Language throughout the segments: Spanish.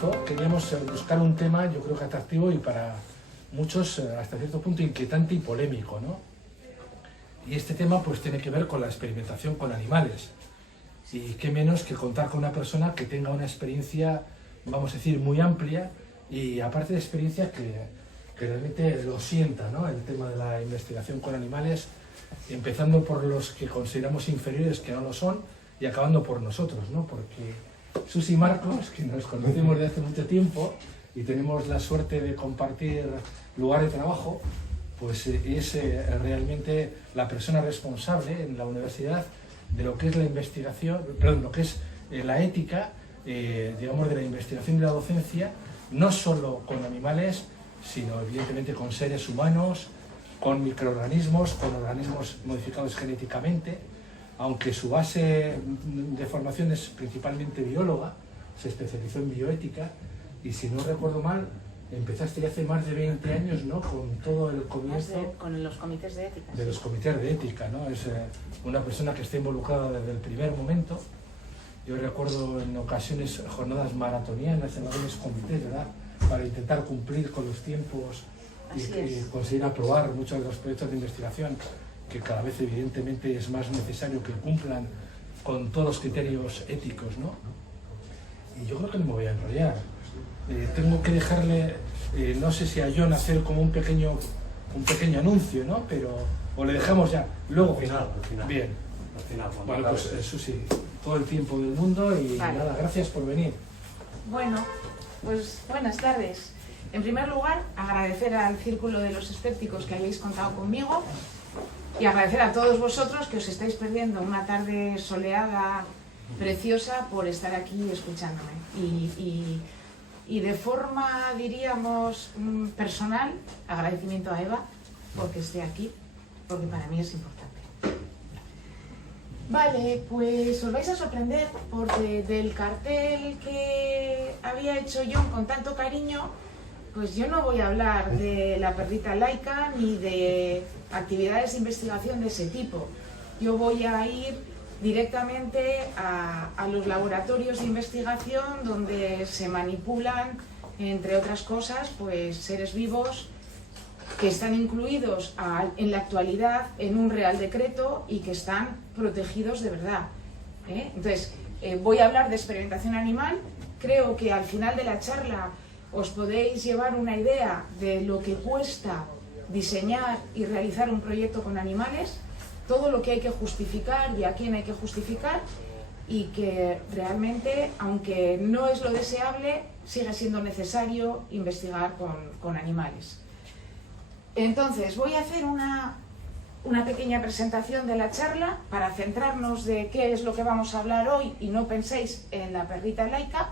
comienzo queríamos buscar un tema, yo creo que atractivo y para muchos hasta cierto punto inquietante y polémico, ¿no? Y este tema pues tiene que ver con la experimentación con animales. Y qué menos que contar con una persona que tenga una experiencia, vamos a decir, muy amplia y aparte de experiencia que realmente lo sienta, ¿no? El tema de la investigación con animales, empezando por los que consideramos inferiores que no lo son y acabando por nosotros, ¿no? Porque Susi y Marcos, que nos conocemos de hace mucho tiempo y tenemos la suerte de compartir lugar de trabajo, pues es realmente la persona responsable en la universidad de lo que es la investigación, perdón, lo que es la ética, digamos, de la investigación y la docencia, no solo con animales, sino evidentemente con seres humanos, con microorganismos, con organismos modificados genéticamente, aunque su base de formación es principalmente bióloga, se especializó en bioética, y si no recuerdo mal, empezaste ya hace más de 20 años, ¿no?, con todo el comienzo... Con los comités de ética. De los comités de ética, ¿no? Es una persona que está involucrada desde el primer momento. Yo recuerdo en ocasiones jornadas maratonianas en algunos comités, ¿verdad?, para intentar cumplir con los tiempos y conseguir aprobar muchos de los proyectos de investigación, que cada vez evidentemente es más necesario que cumplan con todos los criterios éticos, ¿no? Y yo creo que no me voy a enrollar. Tengo que dejarle, no sé si a John hacer como un pequeño anuncio, ¿no? Pero, o le dejamos ya, luego... Al final. Bien. Al final, Bueno, pues Susi, todo el tiempo del mundo y vale. Nada, gracias por venir. Bueno, pues buenas tardes. En primer lugar, agradecer al Círculo de los Escépticos que hayáis contado conmigo y agradecer a todos vosotros que os estáis perdiendo una tarde soleada, preciosa, por estar aquí escuchándome. Y de forma, diríamos, personal, agradecimiento a Eva porque esté aquí, porque para mí es importante. Vale, pues os vais a sorprender porque del cartel que había hecho John con tanto cariño, pues yo no voy a hablar de la perrita laica ni de actividades de investigación de ese tipo. Yo voy a ir directamente a los laboratorios de investigación donde se manipulan, entre otras cosas, pues seres vivos que están incluidos en la actualidad en un Real Decreto y que están protegidos de verdad. Entonces, voy a hablar de experimentación animal. Creo que al final de la charla os podéis llevar una idea de lo que cuesta diseñar y realizar un proyecto con animales, todo lo que hay que justificar y a quién hay que justificar, y que realmente, aunque no es lo deseable, sigue siendo necesario investigar con animales. Entonces, voy a hacer una pequeña presentación de la charla para centrarnos de qué es lo que vamos a hablar hoy y no penséis en la perrita laica.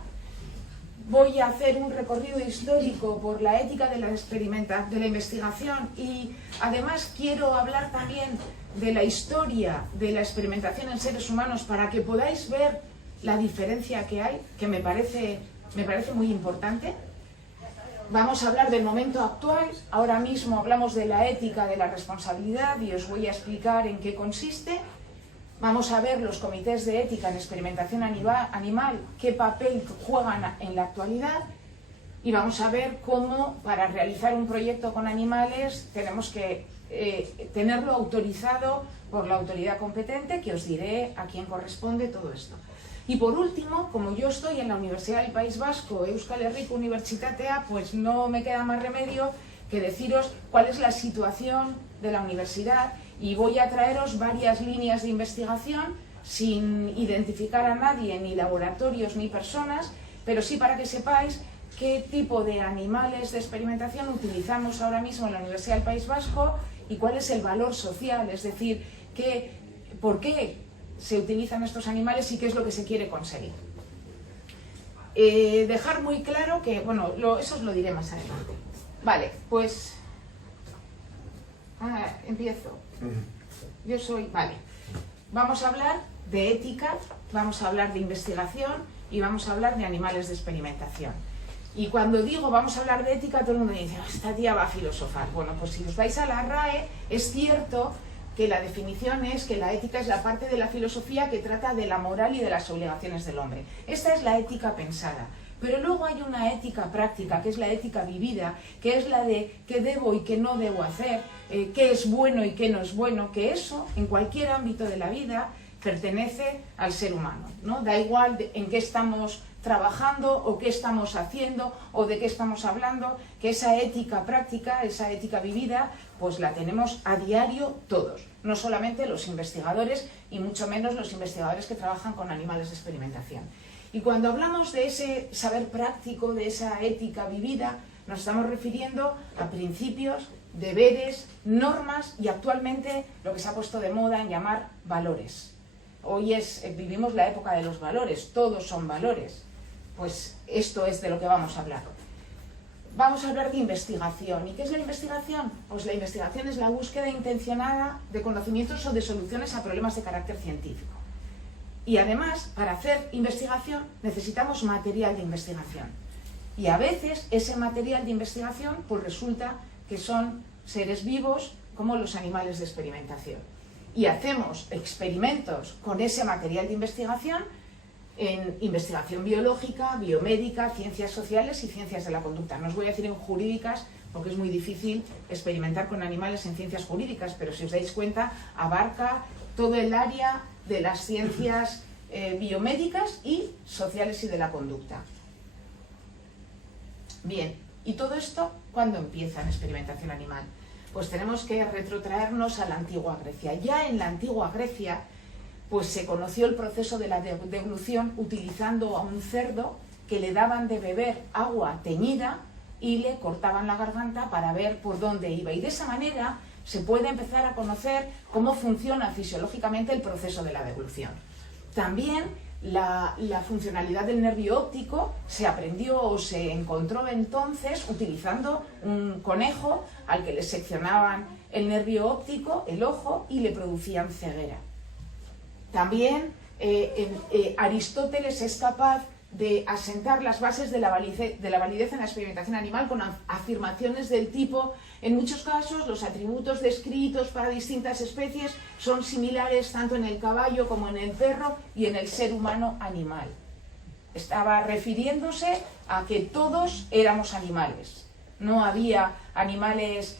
Voy a hacer un recorrido histórico por la ética de la investigación y además quiero hablar también de la historia de la experimentación en seres humanos para que podáis ver la diferencia que hay, que me parece muy importante. Vamos a hablar del momento actual. Ahora mismo hablamos de la ética de la responsabilidad y os voy a explicar en qué consiste. Vamos a ver los comités de ética en experimentación animal, qué papel juegan en la actualidad, y vamos a ver cómo para realizar un proyecto con animales tenemos que tenerlo autorizado por la autoridad competente, que os diré a quién corresponde todo esto. Y por último, como yo estoy en la Universidad del País Vasco, Euskal Herriko Unibertsitatea, pues no me queda más remedio que deciros cuál es la situación de la universidad, y voy a traeros varias líneas de investigación sin identificar a nadie, ni laboratorios ni personas, pero sí para que sepáis qué tipo de animales de experimentación utilizamos ahora mismo en la Universidad del País Vasco y cuál es el valor social, es decir, por qué se utilizan estos animales y qué es lo que se quiere conseguir. Dejar muy claro que, bueno, eso os lo diré más adelante. Vale, pues empiezo. Vale. Vamos a hablar de ética, vamos a hablar de investigación y vamos a hablar de animales de experimentación. Y cuando digo vamos a hablar de ética, todo el mundo dice, esta tía va a filosofar. Bueno, pues si os vais a la RAE, es cierto que la definición es que la ética es la parte de la filosofía que trata de la moral y de las obligaciones del hombre. Esta es la ética pensada. Pero luego hay una ética práctica, que es la ética vivida, que es la de qué debo y qué no debo hacer, qué es bueno y qué no es bueno, que eso, en cualquier ámbito de la vida, pertenece al ser humano, ¿no? Da igual en qué estamos trabajando o qué estamos haciendo o de qué estamos hablando, que esa ética práctica, esa ética vivida, pues la tenemos a diario todos, no solamente los investigadores y mucho menos los investigadores que trabajan con animales de experimentación. Y cuando hablamos de ese saber práctico, de esa ética vivida, nos estamos refiriendo a principios, deberes, normas y actualmente lo que se ha puesto de moda en llamar valores. Hoy vivimos la época de los valores, todos son valores. Pues esto es de lo que vamos a hablar. Vamos a hablar de investigación. ¿Y qué es la investigación? Pues la investigación es la búsqueda intencionada de conocimientos o de soluciones a problemas de carácter científico. Y además, para hacer investigación necesitamos material de investigación. Y a veces ese material de investigación pues resulta que son seres vivos como los animales de experimentación. Y hacemos experimentos con ese material de investigación en investigación biológica, biomédica, ciencias sociales y ciencias de la conducta. No os voy a decir en jurídicas, porque es muy difícil experimentar con animales en ciencias jurídicas, pero si os dais cuenta, abarca todo el área de las ciencias biomédicas y sociales y de la conducta. Bien, ¿y todo esto cuándo empieza en experimentación animal? Pues tenemos que retrotraernos a la antigua Grecia. Ya en la antigua Grecia pues se conoció el proceso de la deglución utilizando a un cerdo que le daban de beber agua teñida y le cortaban la garganta para ver por dónde iba. Y de esa manera se puede empezar a conocer cómo funciona fisiológicamente el proceso de la deglución. También la funcionalidad del nervio óptico se aprendió o se encontró entonces utilizando un conejo al que le seccionaban el nervio óptico, el ojo, y le producían ceguera. También Aristóteles es capaz de asentar las bases de la validez en la experimentación animal con afirmaciones del tipo: en muchos casos los atributos descritos para distintas especies son similares tanto en el caballo como en el perro y en el ser humano animal. Estaba refiriéndose a que todos éramos animales. No había animales,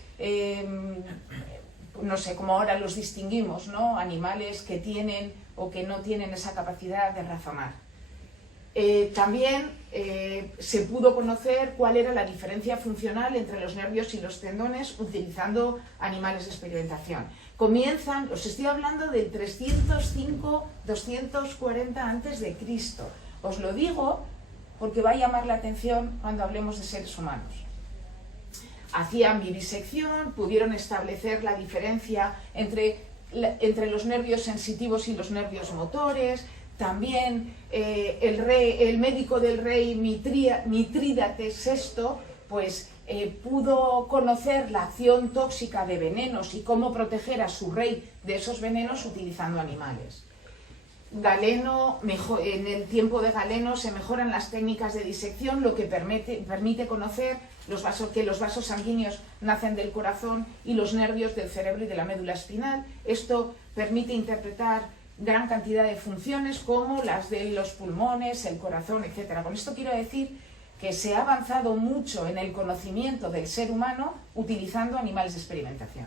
no sé, como ahora los distinguimos, ¿no? Animales que tienen o que no tienen esa capacidad de razonar. También se pudo conocer cuál era la diferencia funcional entre los nervios y los tendones utilizando animales de experimentación. Comienzan, os estoy hablando del 305-240 a.C. Os lo digo porque va a llamar la atención cuando hablemos de seres humanos. Hacían vivisección, pudieron establecer la diferencia entre los nervios sensitivos y los nervios motores. También el médico del rey Mitrídates VI pues, pudo conocer la acción tóxica de venenos y cómo proteger a su rey de esos venenos utilizando animales. Galeno, en el tiempo de Galeno se mejoran las técnicas de disección, lo que permite conocer que los vasos sanguíneos nacen del corazón y los nervios del cerebro y de la médula espinal. Esto permite interpretar gran cantidad de funciones como las de los pulmones, el corazón, etc. Con esto quiero decir que se ha avanzado mucho en el conocimiento del ser humano utilizando animales de experimentación.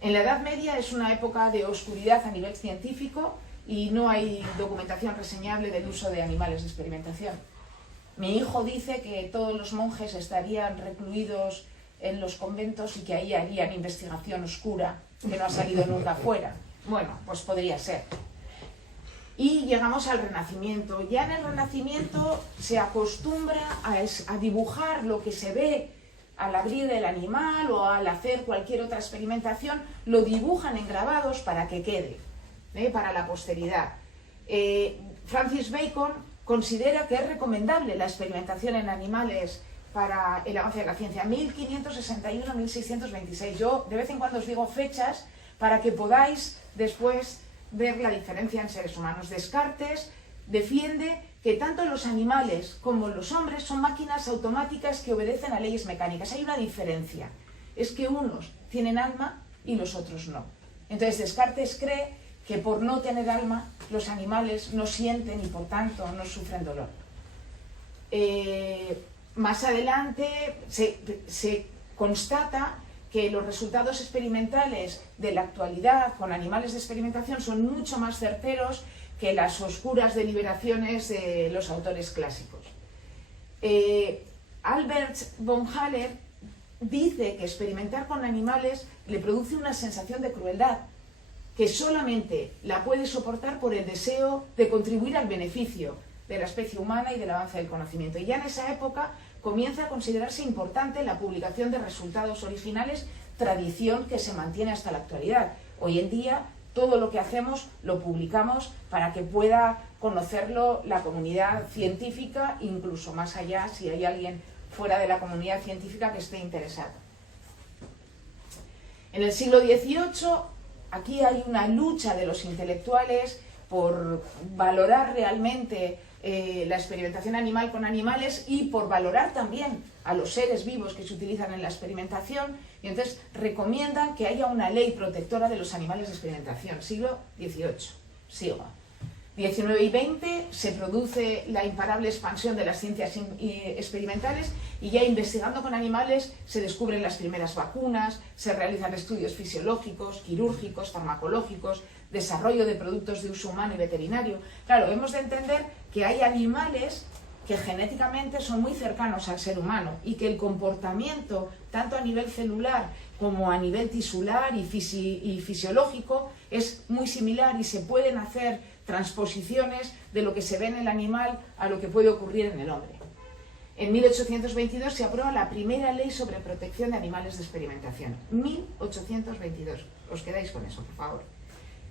En la Edad Media es una época de oscuridad a nivel científico y no hay documentación reseñable del uso de animales de experimentación. Mi hijo dice que todos los monjes estarían recluidos en los conventos y que ahí harían investigación oscura que no ha salido nunca fuera. Bueno, pues podría ser. Y llegamos al Renacimiento. Ya en el Renacimiento se acostumbra a dibujar lo que se ve al abrir el animal o al hacer cualquier otra experimentación, lo dibujan en grabados para que quede, para la posteridad. Francis Bacon considera que es recomendable la experimentación en animales para el avance de la ciencia. 1561-1626. Yo de vez en cuando os digo fechas para que podáis después ver la diferencia en seres humanos. Descartes defiende que tanto los animales como los hombres son máquinas automáticas que obedecen a leyes mecánicas. Hay una diferencia, es que unos tienen alma y los otros no. Entonces Descartes cree que por no tener alma los animales no sienten y por tanto no sufren dolor. Más adelante se constata que los resultados experimentales de la actualidad con animales de experimentación son mucho más certeros que las oscuras deliberaciones de los autores clásicos. Albert von Haller dice que experimentar con animales le produce una sensación de crueldad que solamente la puede soportar por el deseo de contribuir al beneficio de la especie humana y del avance del conocimiento. Y ya en esa época comienza a considerarse importante la publicación de resultados originales, tradición que se mantiene hasta la actualidad. Hoy en día todo lo que hacemos lo publicamos para que pueda conocerlo la comunidad científica, incluso más allá si hay alguien fuera de la comunidad científica que esté interesado. En el siglo XVIII, aquí hay una lucha de los intelectuales por valorar realmente la experimentación animal con animales y por valorar también a los seres vivos que se utilizan en la experimentación, y entonces recomiendan que haya una ley protectora de los animales de experimentación, siglo XVIII. Sigo. 19 y 20 se produce la imparable expansión de las ciencias experimentales y ya investigando con animales se descubren las primeras vacunas, se realizan estudios fisiológicos, quirúrgicos, farmacológicos, desarrollo de productos de uso humano y veterinario. Claro, hemos de entender que hay animales que genéticamente son muy cercanos al ser humano y que el comportamiento, tanto a nivel celular como a nivel tisular y fisiológico, es muy similar y se pueden hacer transposiciones de lo que se ve en el animal a lo que puede ocurrir en el hombre. En 1822 se aprueba la primera ley sobre protección de animales de experimentación. 1822. Os quedáis con eso, por favor,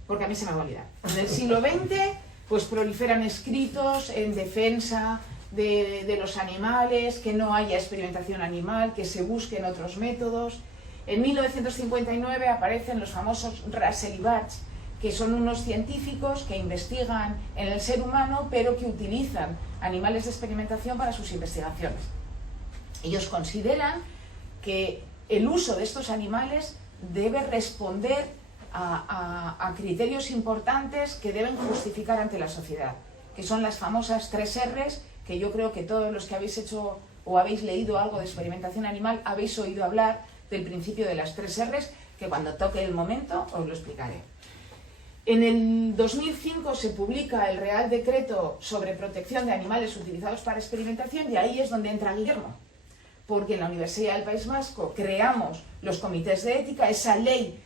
porque a mí se me va a olvidar. En el siglo XX pues proliferan escritos en defensa de los animales, que no haya experimentación animal, que se busquen otros métodos. En 1959 aparecen los famosos Russell y Batch, que son unos científicos que investigan en el ser humano, pero que utilizan animales de experimentación para sus investigaciones. Ellos consideran que el uso de estos animales debe responder a criterios importantes que deben justificar ante la sociedad, que son las famosas 3 R's, que yo creo que todos los que habéis hecho o habéis leído algo de experimentación animal habéis oído hablar del principio de las 3 R's, que cuando toque el momento os lo explicaré. En el 2005 se publica el Real Decreto sobre protección de animales utilizados para experimentación y ahí es donde entra Guillermo, porque en la Universidad del País Vasco creamos los comités de ética. Esa ley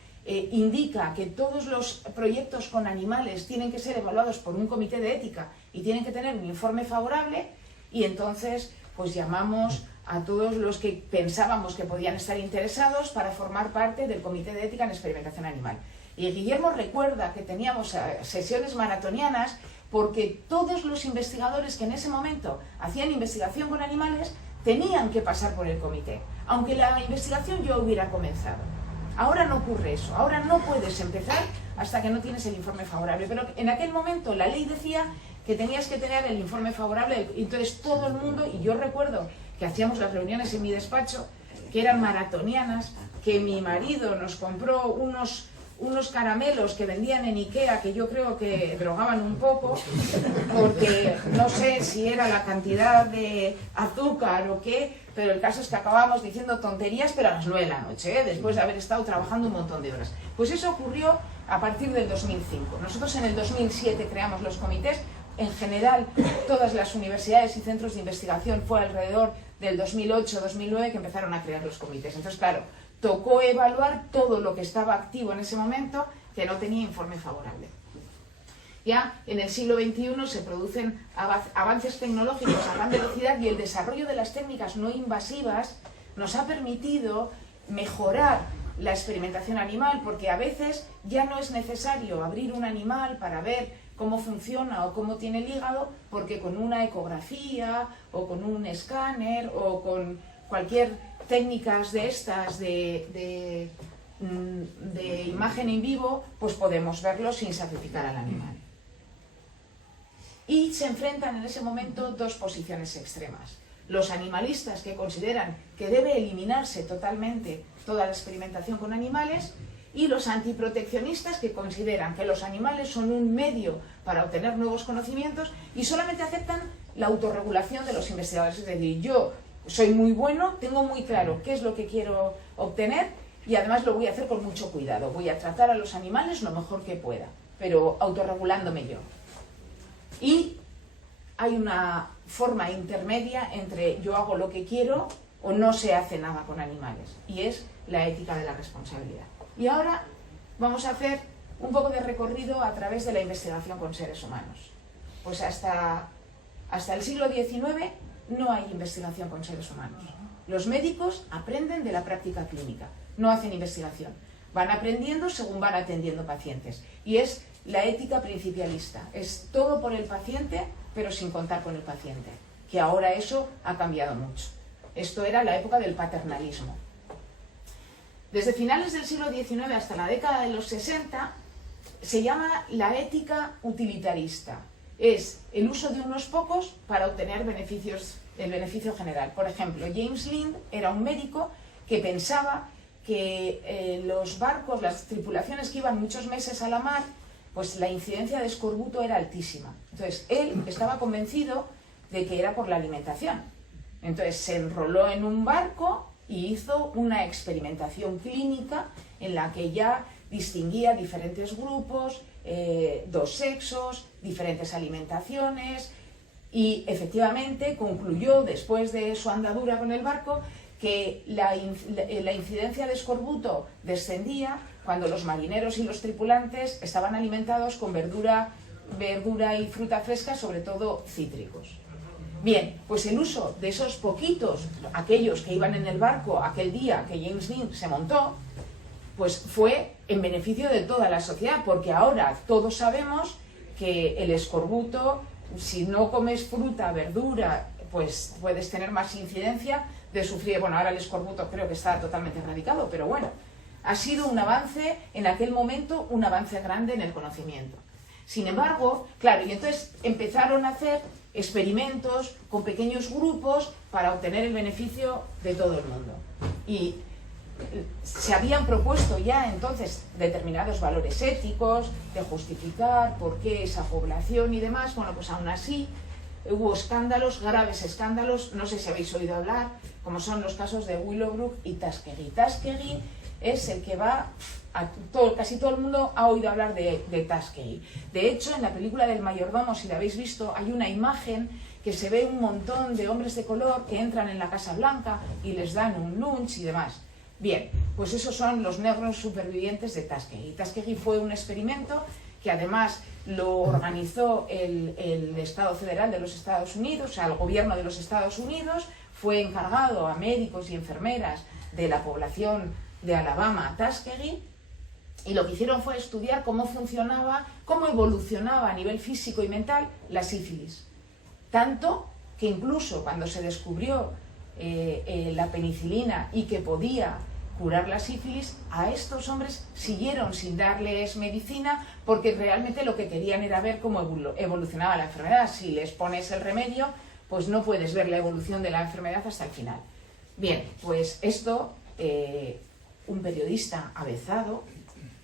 indica que todos los proyectos con animales tienen que ser evaluados por un comité de ética y tienen que tener un informe favorable, y entonces pues llamamos a todos los que pensábamos que podían estar interesados para formar parte del comité de ética en experimentación animal. Y Guillermo recuerda que teníamos sesiones maratonianas porque todos los investigadores que en ese momento hacían investigación con animales tenían que pasar por el comité, aunque la investigación ya hubiera comenzado. Ahora no ocurre eso, ahora no puedes empezar hasta que no tienes el informe favorable, pero en aquel momento la ley decía que tenías que tener el informe favorable, entonces todo el mundo, y yo recuerdo que hacíamos las reuniones en mi despacho, que eran maratonianas, que mi marido nos compró unos caramelos que vendían en Ikea, que yo creo que drogaban un poco, porque no sé si era la cantidad de azúcar o qué, pero el caso es que acabábamos diciendo tonterías, pero a las 9 de la noche, después de haber estado trabajando un montón de horas. Pues eso ocurrió a partir del 2005. Nosotros en el 2007 creamos los comités. En general, todas las universidades y centros de investigación fue alrededor del 2008-2009 que empezaron a crear los comités. Entonces, claro, tocó evaluar todo lo que estaba activo en ese momento que no tenía informe favorable. Ya en el siglo XXI se producen avances tecnológicos a gran velocidad y el desarrollo de las técnicas no invasivas nos ha permitido mejorar la experimentación animal, porque a veces ya no es necesario abrir un animal para ver cómo funciona o cómo tiene el hígado, porque con una ecografía o con un escáner o con cualquier técnicas de estas de imagen en vivo, pues podemos verlo sin sacrificar al animal. Y se enfrentan en ese momento dos posiciones extremas. Los animalistas, que consideran que debe eliminarse totalmente toda la experimentación con animales, y los antiproteccionistas, que consideran que los animales son un medio para obtener nuevos conocimientos y solamente aceptan la autorregulación de los investigadores. Es decir, yo soy muy bueno, tengo muy claro qué es lo que quiero obtener y además lo voy a hacer con mucho cuidado. Voy a tratar a los animales lo mejor que pueda, pero autorregulándome yo. Y hay una forma intermedia entre yo hago lo que quiero o no se hace nada con animales, y es la ética de la responsabilidad. Y ahora vamos a hacer un poco de recorrido a través de la investigación con seres humanos. Pues hasta el siglo XIX no hay investigación con seres humanos. Los médicos aprenden de la práctica clínica, no hacen investigación. Van aprendiendo según van atendiendo pacientes. Y es la ética principialista. Es todo por el paciente, pero sin contar con el paciente. Que ahora eso ha cambiado mucho. Esto era la época del paternalismo. Desde finales del siglo XIX hasta la década de los 60 se llama la ética utilitarista. Es el uso de unos pocos para obtener el beneficio general. Por ejemplo, James Lind era un médico que pensaba que los barcos, las tripulaciones que iban muchos meses a la mar, pues la incidencia de escorbuto era altísima. Entonces, él estaba convencido de que era por la alimentación. Entonces, se enroló en un barco y hizo una experimentación clínica en la que ya distinguía diferentes grupos, dos sexos, diferentes alimentaciones, y efectivamente concluyó, después de su andadura con el barco, que la incidencia de escorbuto descendía cuando los marineros y los tripulantes estaban alimentados con verdura y fruta fresca, sobre todo cítricos. Bien, pues el uso de esos poquitos, aquellos que iban en el barco aquel día que James Lind se montó, pues fue en beneficio de toda la sociedad, porque ahora todos sabemos que el escorbuto, si no comes fruta, verdura, pues puedes tener más incidencia de sufrir. Bueno, ahora el escorbuto creo que está totalmente erradicado, pero bueno, ha sido un avance, en aquel momento, un avance grande en el conocimiento. Sin embargo, claro, y entonces empezaron a hacer experimentos con pequeños grupos para obtener el beneficio de todo el mundo. Y se habían propuesto ya entonces determinados valores éticos de justificar por qué esa población y demás. Bueno, pues aún así hubo escándalos, graves escándalos, no sé si habéis oído hablar, como son los casos de Willowbrook y Tuskegee. Tuskegee es el que va a casi todo el mundo ha oído hablar de Tuskegee. De hecho, en la película del mayordomo, si la habéis visto, hay una imagen que se ve un montón de hombres de color que entran en la Casa Blanca y les dan un lunch y demás. Bien, pues esos son los negros supervivientes de Tuskegee. Tuskegee fue un experimento que además lo organizó el Estado Federal de los Estados Unidos, o sea, el gobierno de los Estados Unidos, fue encargado a médicos y enfermeras de la población de Alabama, Tuskegee, y lo que hicieron fue estudiar cómo funcionaba, cómo evolucionaba a nivel físico y mental la sífilis. Tanto que incluso cuando se descubrió la penicilina y que podía curar la sífilis, a estos hombres siguieron sin darles medicina porque realmente lo que querían era ver cómo evolucionaba la enfermedad. Si les pones el remedio, pues no puedes ver la evolución de la enfermedad hasta el final. Bien, pues esto un periodista avezado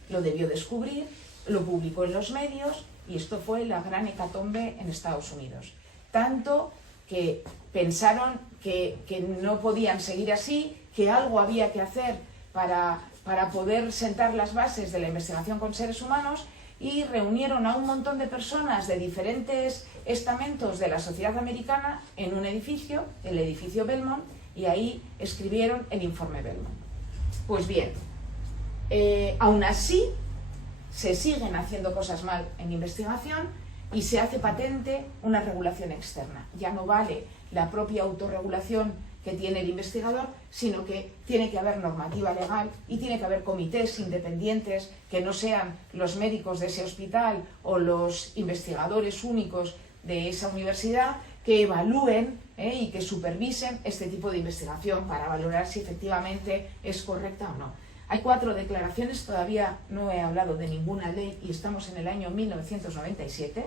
lo debió descubrir, lo publicó en los medios y esto fue la gran hecatombe en Estados Unidos. Tanto que pensaron que no podían seguir así, que algo había que hacer para poder sentar las bases de la investigación con seres humanos, y reunieron a un montón de personas de diferentes estamentos de la sociedad americana en un edificio, el edificio Belmont, y ahí escribieron el informe Belmont. Pues bien, aún así se siguen haciendo cosas mal en investigación y se hace patente una regulación externa. Ya no vale la propia autorregulación que tiene el investigador, sino que tiene que haber normativa legal y tiene que haber comités independientes que no sean los médicos de ese hospital o los investigadores únicos de esa universidad, que evalúen y que supervisen este tipo de investigación para valorar si efectivamente es correcta o no. Hay 4 declaraciones, todavía no he hablado de ninguna ley y estamos en el año 1997.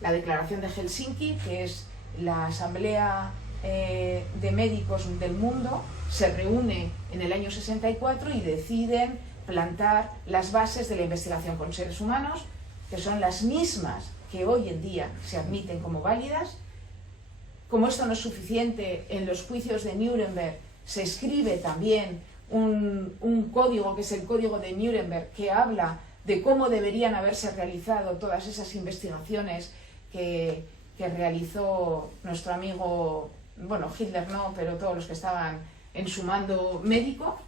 La Declaración de Helsinki, que es la Asamblea de Médicos del Mundo, se reúne en el año 64 y deciden plantar las bases de la investigación con seres humanos, que son las mismas que hoy en día se admiten como válidas. Como esto no es suficiente, en los juicios de Nuremberg se escribe también un código, que es el Código de Nuremberg, que habla de cómo deberían haberse realizado todas esas investigaciones que realizó nuestro amigo, bueno, Hitler no, pero todos los que estaban en su mando médico,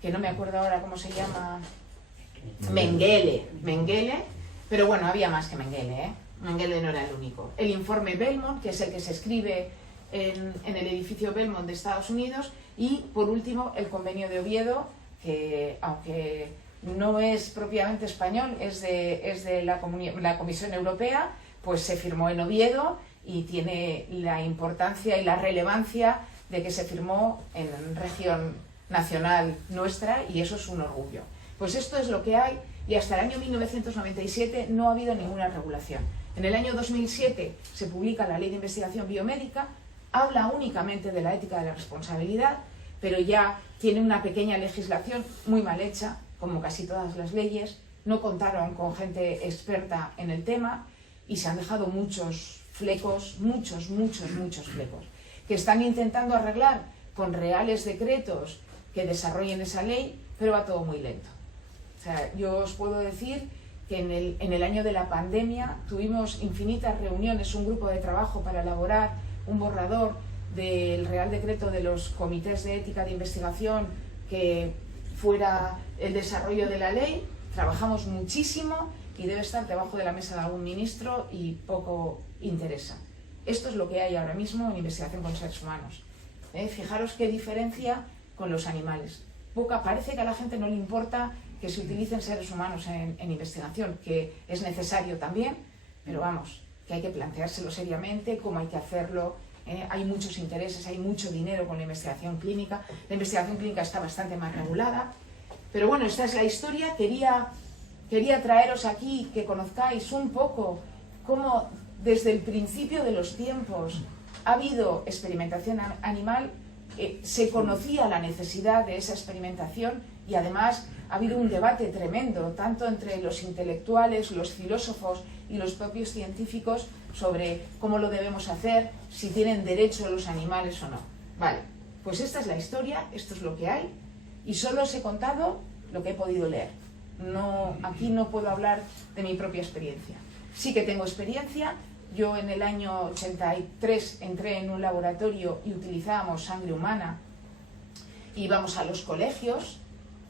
que no me acuerdo ahora cómo se llama, Mengele, pero bueno, había más que Mengele, ¿eh? Mengele no era el único. El informe Belmont, que es el que se escribe en el edificio Belmont de Estados Unidos, y por último el convenio de Oviedo, que aunque no es propiamente español, es de la Comisión Europea, pues se firmó en Oviedo y tiene la importancia y la relevancia de que se firmó en región nacional nuestra, y eso es un orgullo. Pues esto es lo que hay, y hasta el año 1997 no ha habido ninguna regulación. En el año 2007 se publica la Ley de Investigación Biomédica, habla únicamente de la ética de la responsabilidad, pero ya tiene una pequeña legislación muy mal hecha, como casi todas las leyes. No contaron con gente experta en el tema y se han dejado muchos flecos, muchos flecos, que están intentando arreglar con reales decretos que desarrollen esa ley, pero va todo muy lento. O sea, yo os puedo decir que en el año de la pandemia tuvimos infinitas reuniones, un grupo de trabajo para elaborar un borrador del Real Decreto de los comités de ética de investigación que fuera el desarrollo de la ley. Trabajamos muchísimo y debe estar debajo de la mesa de algún ministro y poco interesa. Esto es lo que hay ahora mismo en investigación con seres humanos. Fijaros qué diferencia con los animales. Parece que a la gente no le importa que se utilicen seres humanos en investigación, que es necesario también, pero vamos, que hay que planteárselo seriamente, cómo hay que hacerlo. Hay muchos intereses, hay mucho dinero con la investigación clínica. La investigación clínica está bastante más regulada. Pero bueno, esta es la historia. Quería traeros aquí que conozcáis un poco cómo desde el principio de los tiempos ha habido experimentación animal. Se conocía la necesidad de esa experimentación y además ha habido un debate tremendo, tanto entre los intelectuales, los filósofos y los propios científicos, sobre cómo lo debemos hacer, si tienen derecho los animales o no. Vale, pues esta es la historia, esto es lo que hay, y solo os he contado lo que he podido leer. Aquí no puedo hablar de mi propia experiencia. Sí que tengo experiencia. Yo en el año 83 entré en un laboratorio y utilizábamos sangre humana. Íbamos a los colegios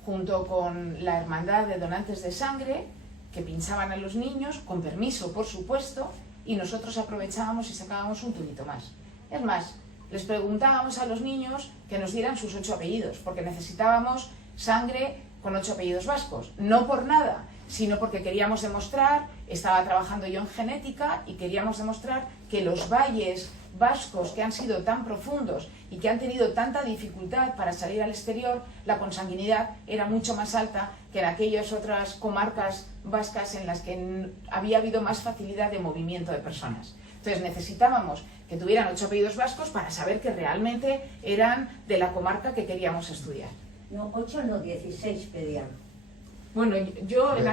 junto con la Hermandad de Donantes de Sangre, que pinchaban a los niños, con permiso, por supuesto, y nosotros aprovechábamos y sacábamos un tubito más. Es más, les preguntábamos a los niños que nos dieran sus 8 apellidos, porque necesitábamos sangre con 8 apellidos vascos. No por nada, sino porque queríamos demostrar, estaba trabajando yo en genética, y queríamos demostrar que los valles vascos que han sido tan profundos y que han tenido tanta dificultad para salir al exterior, la consanguinidad era mucho más alta que en aquellas otras comarcas vascas en las que había habido más facilidad de movimiento de personas. Entonces necesitábamos que tuvieran 8 apellidos vascos para saber que realmente eran de la comarca que queríamos estudiar. No, 8 no, 16 pedían. Bueno, yo en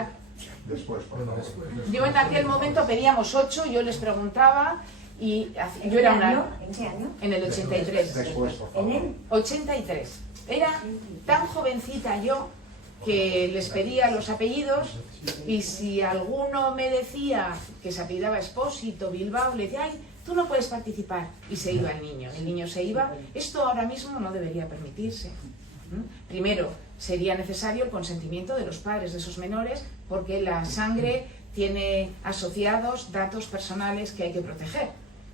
aquel momento pedíamos 8, yo les preguntaba. Y yo era ¿En qué año? En el 83. ¿En el 83. Era tan jovencita yo que les pedía los apellidos, y si alguno me decía que se apellidaba Espósito, Bilbao, le decía, ay, tú no puedes participar, y se iba el niño se iba. Esto ahora mismo no debería permitirse. Primero, sería necesario el consentimiento de los padres de esos menores, porque la sangre tiene asociados datos personales que hay que proteger.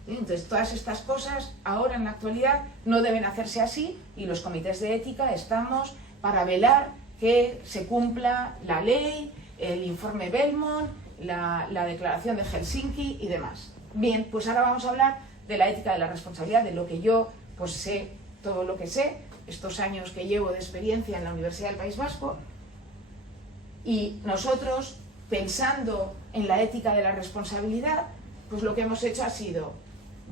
Entonces, todas estas cosas ahora en la actualidad no deben hacerse así, y los comités de ética estamos para velar que se cumpla la ley, el informe Belmont, la declaración de Helsinki y demás. Bien, pues ahora vamos a hablar de la ética de la responsabilidad, de lo que yo pues sé, todo lo que sé, estos años que llevo de experiencia en la Universidad del País Vasco. Y nosotros, pensando en la ética de la responsabilidad, pues lo que hemos hecho ha sido: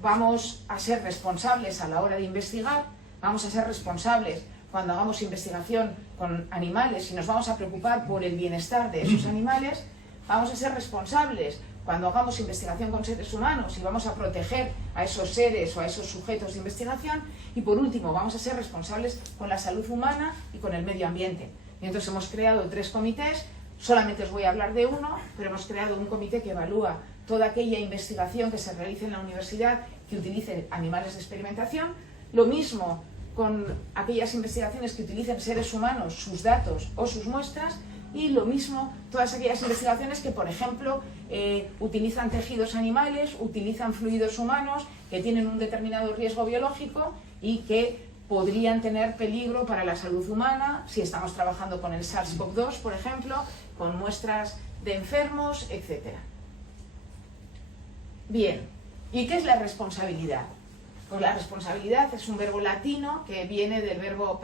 vamos a ser responsables a la hora de investigar, vamos a ser responsables cuando hagamos investigación con animales y nos vamos a preocupar por el bienestar de esos animales, vamos a ser responsables cuando hagamos investigación con seres humanos y vamos a proteger a esos seres o a esos sujetos de investigación, y por último vamos a ser responsables con la salud humana y con el medio ambiente. Y entonces hemos creado 3 comités, solamente os voy a hablar de uno, pero hemos creado un comité que evalúa toda aquella investigación que se realice en la universidad que utilice animales de experimentación, lo mismo con aquellas investigaciones que utilicen seres humanos, sus datos o sus muestras, y lo mismo todas aquellas investigaciones que, por ejemplo, utilizan tejidos animales, utilizan fluidos humanos, que tienen un determinado riesgo biológico y que podrían tener peligro para la salud humana si estamos trabajando con el SARS-CoV-2, por ejemplo, con muestras de enfermos, etc. Bien, ¿y qué es la responsabilidad? Pues la responsabilidad es un verbo latino que viene del verbo,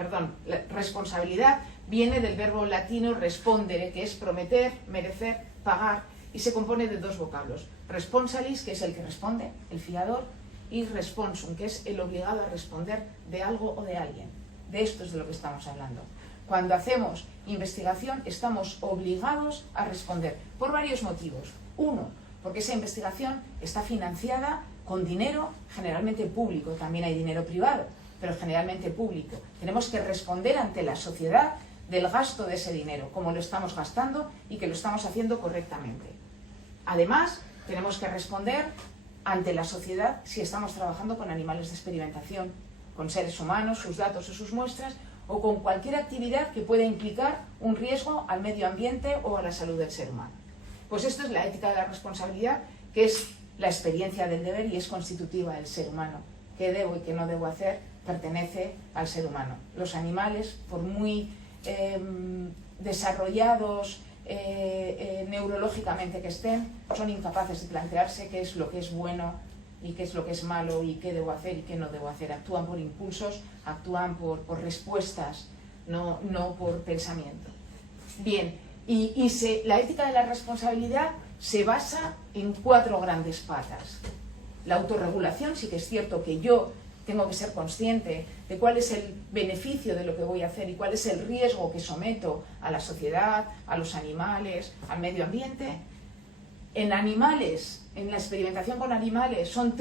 responsabilidad viene del verbo latino respondere, que es prometer, merecer, pagar, y se compone de 2 vocablos. Responsalis, que es el que responde, el fiador, y responsum, que es el obligado a responder de algo o de alguien. De esto es de lo que estamos hablando. Cuando hacemos investigación estamos obligados a responder por varios motivos. Uno, porque esa investigación está financiada con dinero generalmente público, también hay dinero privado, pero generalmente público. Tenemos que responder ante la sociedad del gasto de ese dinero, cómo lo estamos gastando y que lo estamos haciendo correctamente. Además, tenemos que responder ante la sociedad si estamos trabajando con animales de experimentación, con seres humanos, sus datos o sus muestras, o con cualquier actividad que pueda implicar un riesgo al medio ambiente o a la salud del ser humano. Pues esto es la ética de la responsabilidad, que es la experiencia del deber y es constitutiva del ser humano. ¿Qué debo y qué no debo hacer? Pertenece al ser humano. Los animales, por muy desarrollados neurológicamente que estén, son incapaces de plantearse qué es lo que es bueno y qué es lo que es malo y qué debo hacer y qué no debo hacer. Actúan por impulsos, actúan por respuestas, no por pensamiento. Bien, la ética de la responsabilidad se basa en 4 grandes patas. La autorregulación, sí que es cierto que yo tengo que ser consciente de cuál es el beneficio de lo que voy a hacer y cuál es el riesgo que someto a la sociedad, a los animales, al medio ambiente. En animales, en la experimentación con animales, son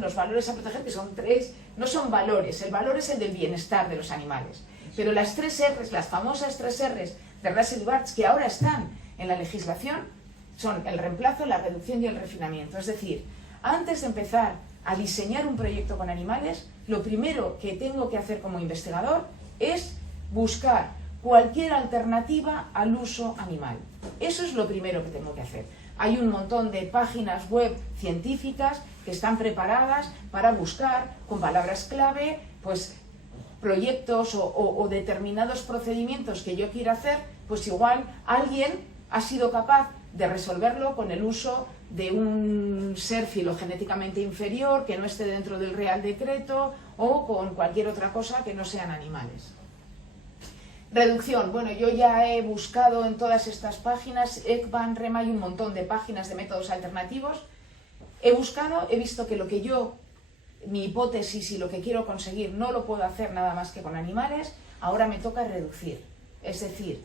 los valores a proteger, que son 3, no son valores, el valor es el del bienestar de los animales. Pero las 3 R's, las famosas 3 R's de Russell y Barthes, que ahora están en la legislación, son el reemplazo, la reducción y el refinamiento. Es decir, antes de empezar a diseñar un proyecto con animales, lo primero que tengo que hacer como investigador es buscar cualquier alternativa al uso animal. Eso es lo primero que tengo que hacer. Hay un montón de páginas web científicas que están preparadas para buscar con palabras clave pues proyectos o determinados procedimientos que yo quiera hacer, pues igual alguien ha sido capaz de resolverlo con el uso de un ser filogenéticamente inferior que no esté dentro del Real Decreto o con cualquier otra cosa que no sean animales. Reducción. Bueno, yo ya he buscado en todas estas páginas, ECBAN, REMA, hay un montón de páginas de métodos alternativos. He buscado, he visto que mi hipótesis y lo que quiero conseguir no lo puedo hacer nada más que con animales, ahora me toca reducir. Es decir,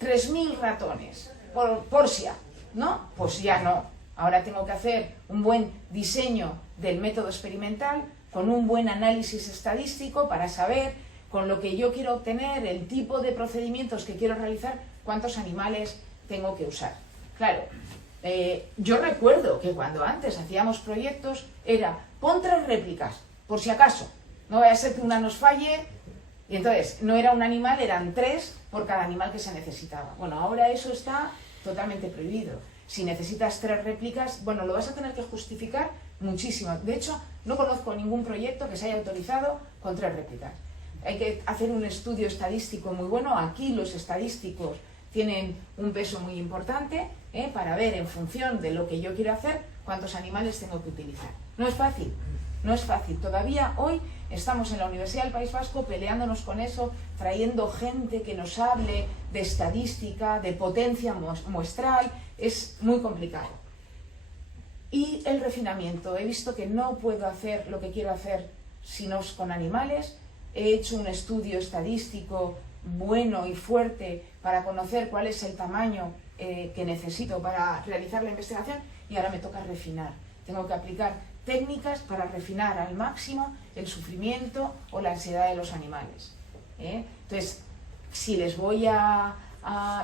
3.000 ratones por Porcia, ¿no? Pues ya no. Ahora tengo que hacer un buen diseño del método experimental con un buen análisis estadístico para saber, con lo que yo quiero obtener, el tipo de procedimientos que quiero realizar, cuántos animales tengo que usar. Claro, yo recuerdo que cuando antes hacíamos proyectos era pon 3 réplicas, por si acaso. No vaya a ser que una nos falle. Y entonces, no era un animal, eran 3 por cada animal que se necesitaba. Bueno, ahora eso está totalmente prohibido. Si necesitas 3 réplicas, bueno, lo vas a tener que justificar muchísimo. De hecho, no conozco ningún proyecto que se haya autorizado con 3 réplicas. Hay que hacer un estudio estadístico muy bueno. Aquí los estadísticos tienen un peso muy importante para ver en función de lo que yo quiero hacer cuántos animales tengo que utilizar. No es fácil, no es fácil. Todavía hoy estamos en la Universidad del País Vasco peleándonos con eso, trayendo gente que nos hable de estadística, de potencia muestral. Es muy complicado. Y el refinamiento. He visto que no puedo hacer lo que quiero hacer si no es con animales. he hecho un estudio estadístico bueno y fuerte para conocer cuál es el tamaño que necesito para realizar la investigación, y ahora me toca refinar. Tengo que aplicar técnicas para refinar al máximo el sufrimiento o la ansiedad de los animales. Entonces, si les voy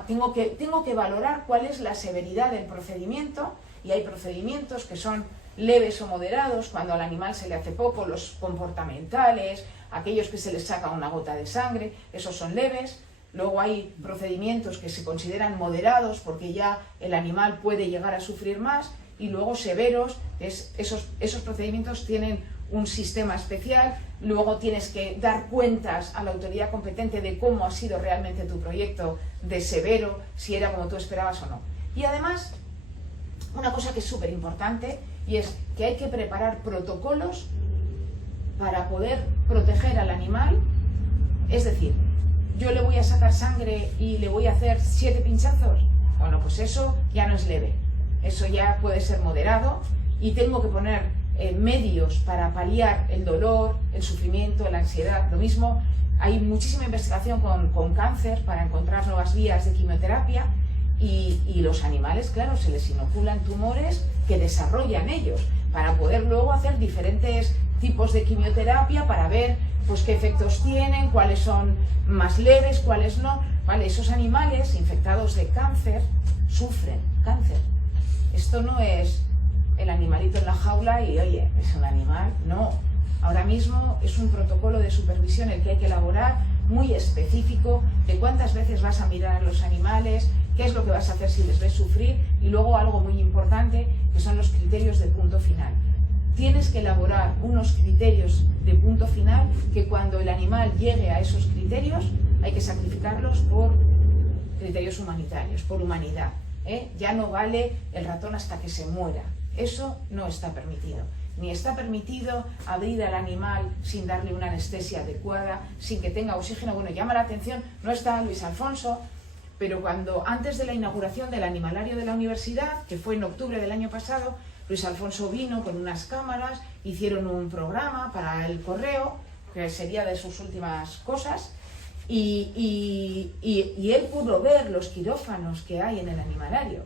tengo que valorar cuál es la severidad del procedimiento, y hay procedimientos que son leves o moderados, cuando al animal se le hace poco, los comportamentales, aquellos que se les saca una gota de sangre, esos son leves. Luego hay procedimientos que se consideran moderados porque ya el animal puede llegar a sufrir más, y luego severos, esos procedimientos tienen un sistema especial. Luego tienes que dar cuentas a la autoridad competente de cómo ha sido realmente tu proyecto de severo, si era como tú esperabas o no. Y además, una cosa que es súper importante, y es que hay que preparar protocolos para poder proteger al animal. Es decir, yo le voy a sacar sangre y le voy a hacer 7 pinchazos. Bueno, pues eso ya no es leve, eso ya puede ser moderado, y tengo que poner medios para paliar el dolor, el sufrimiento, la ansiedad. Lo mismo, hay muchísima investigación con cáncer para encontrar nuevas vías de quimioterapia, y los animales, claro, se les inoculan tumores que desarrollan ellos, para poder luego hacer diferentes tipos de quimioterapia para ver pues qué efectos tienen, cuáles son más leves, cuáles no. Vale, esos animales infectados de cáncer sufren cáncer. Esto no es el animalito en la jaula y, oye, es un animal. No. Ahora mismo es un protocolo de supervisión el que hay que elaborar, muy específico, de cuántas veces vas a mirar a los animales, qué es lo que vas a hacer si les ves sufrir, y luego algo muy importante, que son los criterios de punto final. Tienes que elaborar unos criterios de punto final que, cuando el animal llegue a esos criterios, hay que sacrificarlos por criterios humanitarios, por humanidad. Ya no vale el ratón hasta que se muera. Eso no está permitido. Ni está permitido abrir al animal sin darle una anestesia adecuada, sin que tenga oxígeno. Bueno, llama la atención, no está Luis Alfonso, pero antes de la inauguración del animalario de la universidad, que fue en octubre del año pasado, Luis Alfonso vino con unas cámaras, hicieron un programa para el correo, que sería de sus últimas cosas, y él pudo ver los quirófanos que hay en el animalario,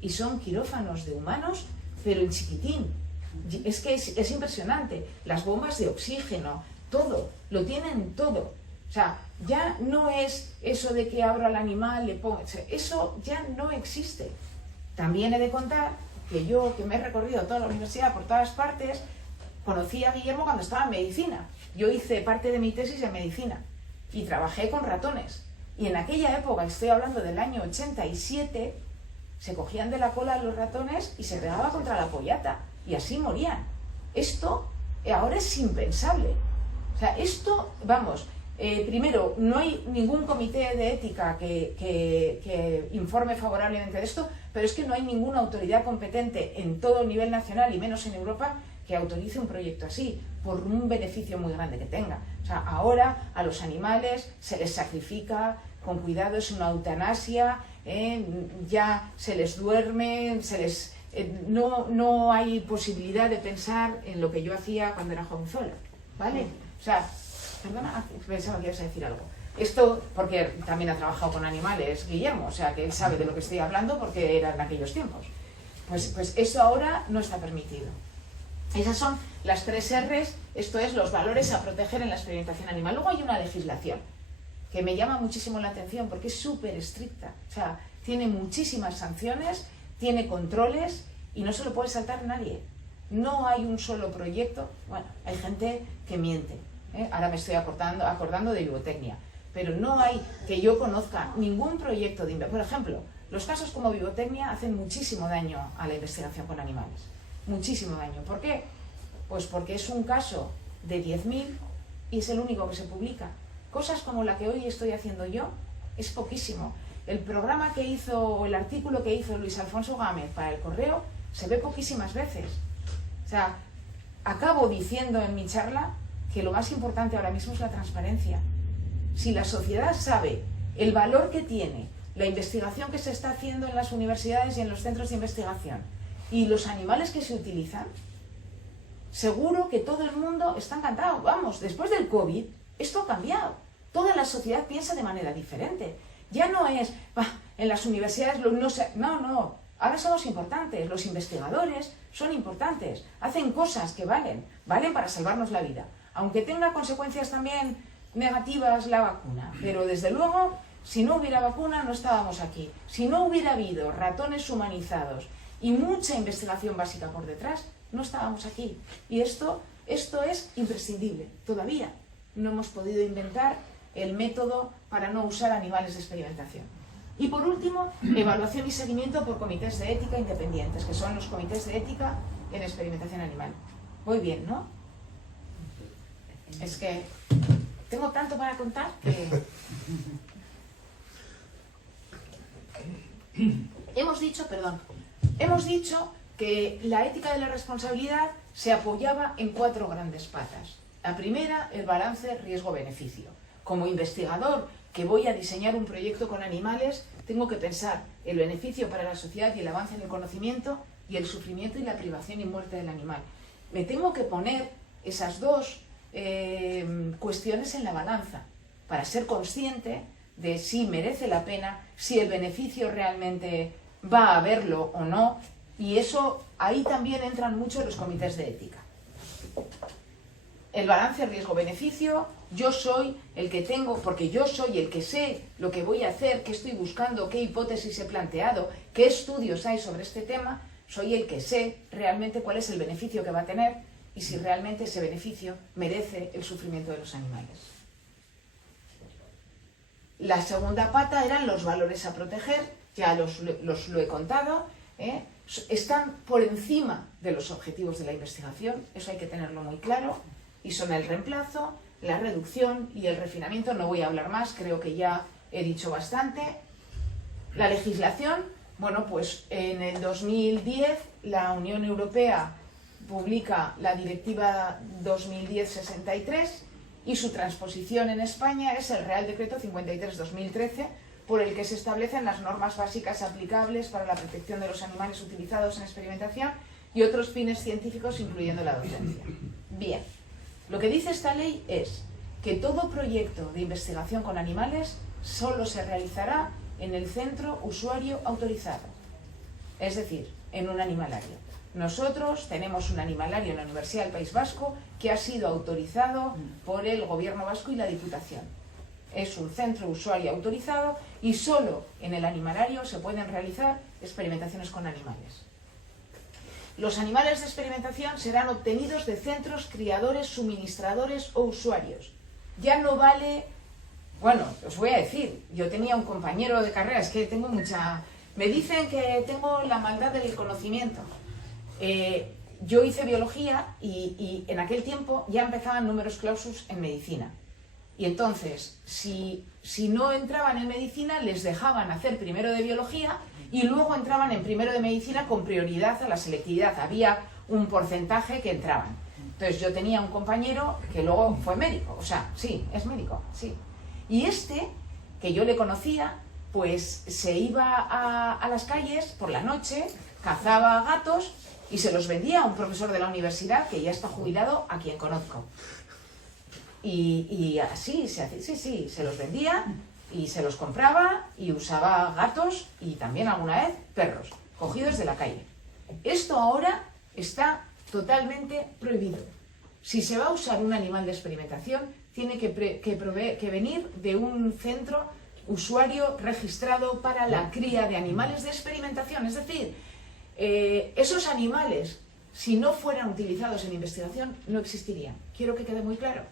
y son quirófanos de humanos, pero en chiquitín. Es que es impresionante, las bombas de oxígeno, todo, lo tienen todo. O sea, ya no es eso de que abro al animal, le pongo, eso ya no existe. También he de contar que yo, que me he recorrido toda la universidad por todas partes, conocí a Guillermo cuando estaba en medicina. Yo hice parte de mi tesis en medicina y trabajé con ratones. Y en aquella época, estoy hablando del año 87, se cogían de la cola los ratones y se pegaba contra la pollata, y así morían. Esto ahora es impensable. O sea, esto, vamos, primero, no hay ningún comité de ética que informe favorablemente de esto, pero es que no hay ninguna autoridad competente en todo el nivel nacional, y menos en Europa, que autorice un proyecto así, por un beneficio muy grande que tenga. O sea, ahora a los animales se les sacrifica con cuidado, es una eutanasia, ya se les duerme, no hay posibilidad de pensar en lo que yo hacía cuando era jovenzuela, ¿vale? O sea, perdona, pensaba que ibas a decir algo. Esto, porque también ha trabajado con animales, Guillermo, o sea, que él sabe de lo que estoy hablando porque era en aquellos tiempos. Pues eso ahora no está permitido. Esas son las 3 R's, esto es, los valores a proteger en la experimentación animal. Luego hay una legislación que me llama muchísimo la atención porque es súper estricta. O sea, tiene muchísimas sanciones, tiene controles y no se lo puede saltar nadie. No hay un solo proyecto. Bueno, hay gente que miente. Ahora me estoy acordando de Vivotecnia. Pero no hay, que yo conozca, ningún proyecto de investigación. Por ejemplo, los casos como Vivotecnia hacen muchísimo daño a la investigación con animales. Muchísimo daño. ¿Por qué? Pues porque es un caso de 10.000 y es el único que se publica. Cosas como la que hoy estoy haciendo yo es poquísimo. El programa que hizo, o el artículo que hizo Luis Alfonso Gámez para el correo, se ve poquísimas veces. O sea, acabo diciendo en mi charla que lo más importante ahora mismo es la transparencia. Si la sociedad sabe el valor que tiene la investigación que se está haciendo en las universidades y en los centros de investigación y los animales que se utilizan, seguro que todo el mundo está encantado. Vamos, después del COVID, Esto ha cambiado. Toda la sociedad piensa de manera diferente. Ya no es, en las universidades no. Ahora somos importantes, los investigadores son importantes, hacen cosas que valen para salvarnos la vida. Aunque tenga consecuencias también negativas la vacuna. Pero desde luego, si no hubiera vacuna no estábamos aquí. Si no hubiera habido ratones humanizados y mucha investigación básica por detrás, no estábamos aquí. Y esto es imprescindible. Todavía no hemos podido inventar el método para no usar animales de experimentación. Y por último, evaluación y seguimiento por comités de ética independientes, que son los comités de ética en experimentación animal. Voy bien, ¿no? Es que tengo tanto para contar que... Hemos dicho que la ética de la responsabilidad se apoyaba en 4 grandes patas. La primera, el balance riesgo-beneficio. Como investigador que voy a diseñar un proyecto con animales, tengo que pensar el beneficio para la sociedad y el avance en el conocimiento y el sufrimiento y la privación y muerte del animal. Me tengo que poner esas 2 cuestiones en la balanza para ser consciente de si merece la pena, si el beneficio realmente va a haberlo o no, y eso, ahí también entran mucho los comités de ética. El balance riesgo-beneficio, yo soy el que tengo, porque yo soy el que sé lo que voy a hacer, qué estoy buscando, qué hipótesis he planteado, qué estudios hay sobre este tema, soy el que sé realmente cuál es el beneficio que va a tener y si realmente ese beneficio merece el sufrimiento de los animales. La segunda pata eran los valores a proteger, ya los lo he contado, están por encima de los objetivos de la investigación, eso hay que tenerlo muy claro, y son el reemplazo, la reducción y el refinamiento. No voy a hablar más, creo que ya he dicho bastante. La legislación, bueno, pues en el 2010 la Unión Europea publica la Directiva 2010/63 y su transposición en España es el Real Decreto 53/2013, por el que se establecen las normas básicas aplicables para la protección de los animales utilizados en experimentación y otros fines científicos, incluyendo la docencia. Bien, lo que dice esta ley es que todo proyecto de investigación con animales solo se realizará en el centro usuario autorizado, es decir, en un animalario. Nosotros tenemos un animalario en la Universidad del País Vasco que ha sido autorizado por el Gobierno vasco y la Diputación. Es un centro usuario autorizado y solo en el animalario se pueden realizar experimentaciones con animales. Los animales de experimentación serán obtenidos de centros criadores, suministradores o usuarios. Ya no vale... Bueno, os voy a decir, yo tenía un compañero de carrera, es que tengo mucha... Me dicen que tengo la maldad del conocimiento. Yo hice biología y en aquel tiempo ya empezaban numerus clausus en medicina. Y entonces, si no entraban en medicina, les dejaban hacer primero de biología y luego entraban en primero de medicina con prioridad a la selectividad. Había un porcentaje que entraban. Entonces yo tenía un compañero que luego fue médico, o sea, sí, es médico, sí. Y que yo le conocía, pues se iba a las calles por la noche, cazaba gatos y se los vendía a un profesor de la universidad que ya está jubilado, a quien conozco. Y así se hace, sí, se los vendía y se los compraba y usaba gatos y también alguna vez perros, cogidos de la calle. Esto ahora está totalmente prohibido. Si se va a usar un animal de experimentación, tiene que venir de un centro usuario registrado para la cría de animales de experimentación. Es decir, esos animales, si no fueran utilizados en investigación, no existirían. Quiero que quede muy claro.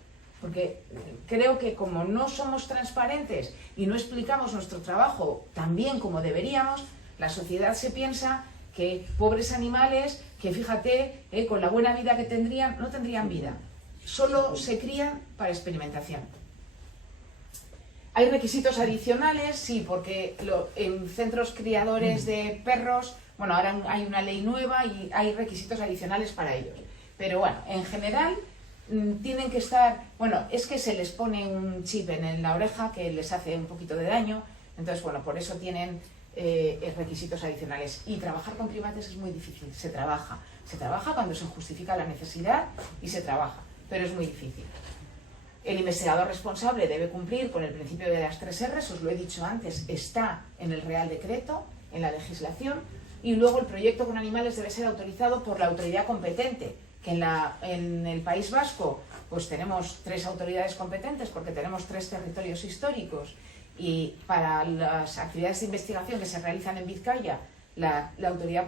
Porque creo que como no somos transparentes y no explicamos nuestro trabajo tan bien como deberíamos, la sociedad se piensa que pobres animales, que fíjate, con la buena vida que tendrían, no tendrían vida. Solo se crían para experimentación. Hay requisitos adicionales, sí, porque en centros criadores de perros, bueno, ahora hay una ley nueva y hay requisitos adicionales para ellos. Pero bueno, en general... tienen que estar, bueno, es que se les pone un chip en la oreja que les hace un poquito de daño, entonces bueno, por eso tienen requisitos adicionales. Y trabajar con primates es muy difícil, se trabaja cuando se justifica la necesidad y se trabaja, pero es muy difícil. El investigador responsable debe cumplir con el principio de las 3 R's, os lo he dicho antes, está en el Real Decreto, en la legislación, y luego el proyecto con animales debe ser autorizado por la autoridad competente, que en el País Vasco pues tenemos 3 autoridades competentes porque tenemos 3 territorios históricos, y para las actividades de investigación que se realizan en Vizcaya, la autoridad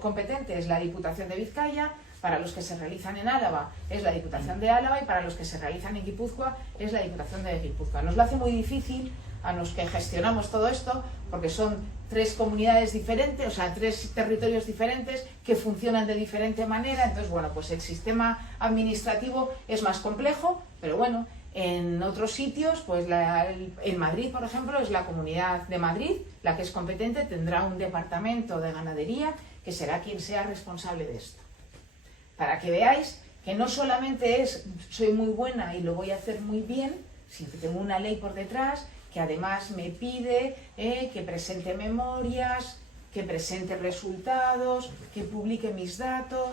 competente es la Diputación de Vizcaya, para los que se realizan en Álava es la Diputación de Álava y para los que se realizan en Guipúzcoa es la Diputación de Guipúzcoa. Nos lo hace muy difícil a los que gestionamos todo esto porque son 3 comunidades diferentes, o sea, 3 territorios diferentes que funcionan de diferente manera. Entonces, bueno, pues el sistema administrativo es más complejo, pero bueno, en otros sitios, pues en Madrid, por ejemplo, es la Comunidad de Madrid la que es competente, tendrá un departamento de ganadería que será quien sea responsable de esto. Para que veáis que no solamente es soy muy buena y lo voy a hacer muy bien, sino que tengo una ley por detrás que además me pide que presente memorias, que presente resultados, que publique mis datos.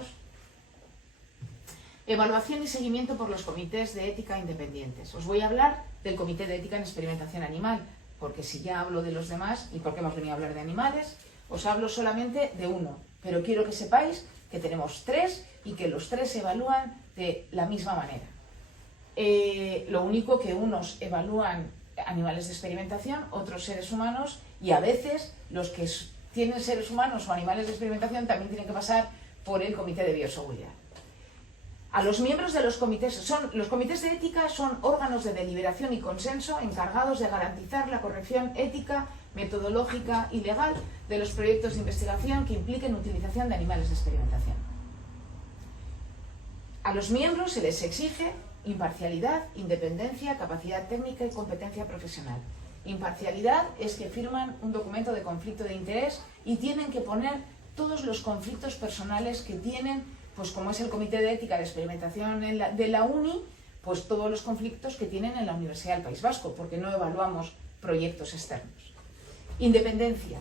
Evaluación y seguimiento por los comités de ética independientes. Os voy a hablar del Comité de Ética en Experimentación Animal, porque si ya hablo de los demás, y porque hemos venido a hablar de animales, os hablo solamente de uno. Pero quiero que sepáis que tenemos 3 y que los 3 se evalúan de la misma manera. Lo único que unos evalúan animales de experimentación, otros seres humanos, y a veces los que tienen seres humanos o animales de experimentación también tienen que pasar por el Comité de Bioseguridad. A los miembros de los comités, los comités de ética son órganos de deliberación y consenso encargados de garantizar la corrección ética, metodológica y legal de los proyectos de investigación que impliquen utilización de animales de experimentación. A los miembros se les exige imparcialidad, independencia, capacidad técnica y competencia profesional. Imparcialidad es que firman un documento de conflicto de interés y tienen que poner todos los conflictos personales que tienen, pues como es el Comité de Ética de Experimentación de la UNI, pues todos los conflictos que tienen en la Universidad del País Vasco, porque no evaluamos proyectos externos. Independencia.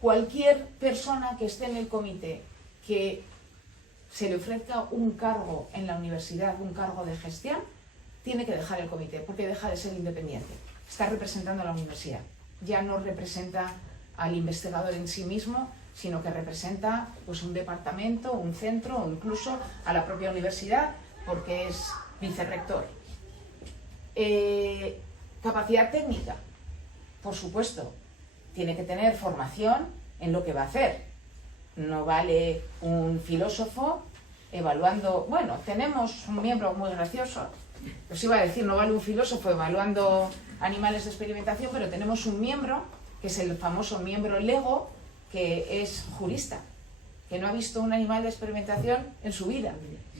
Cualquier persona que esté en el comité que se le ofrezca un cargo en la universidad, un cargo de gestión, tiene que dejar el comité, porque deja de ser independiente. Está representando a la universidad. Ya no representa al investigador en sí mismo, sino que representa pues, un departamento, un centro o incluso a la propia universidad, porque es vicerrector. Capacidad técnica, por supuesto, tiene que tener formación en lo que va a hacer. No vale un filósofo evaluando... Bueno, tenemos un miembro muy gracioso, os iba a decir, no vale un filósofo evaluando animales de experimentación, pero tenemos un miembro, que es el famoso miembro LEGO, que es jurista, que no ha visto un animal de experimentación en su vida.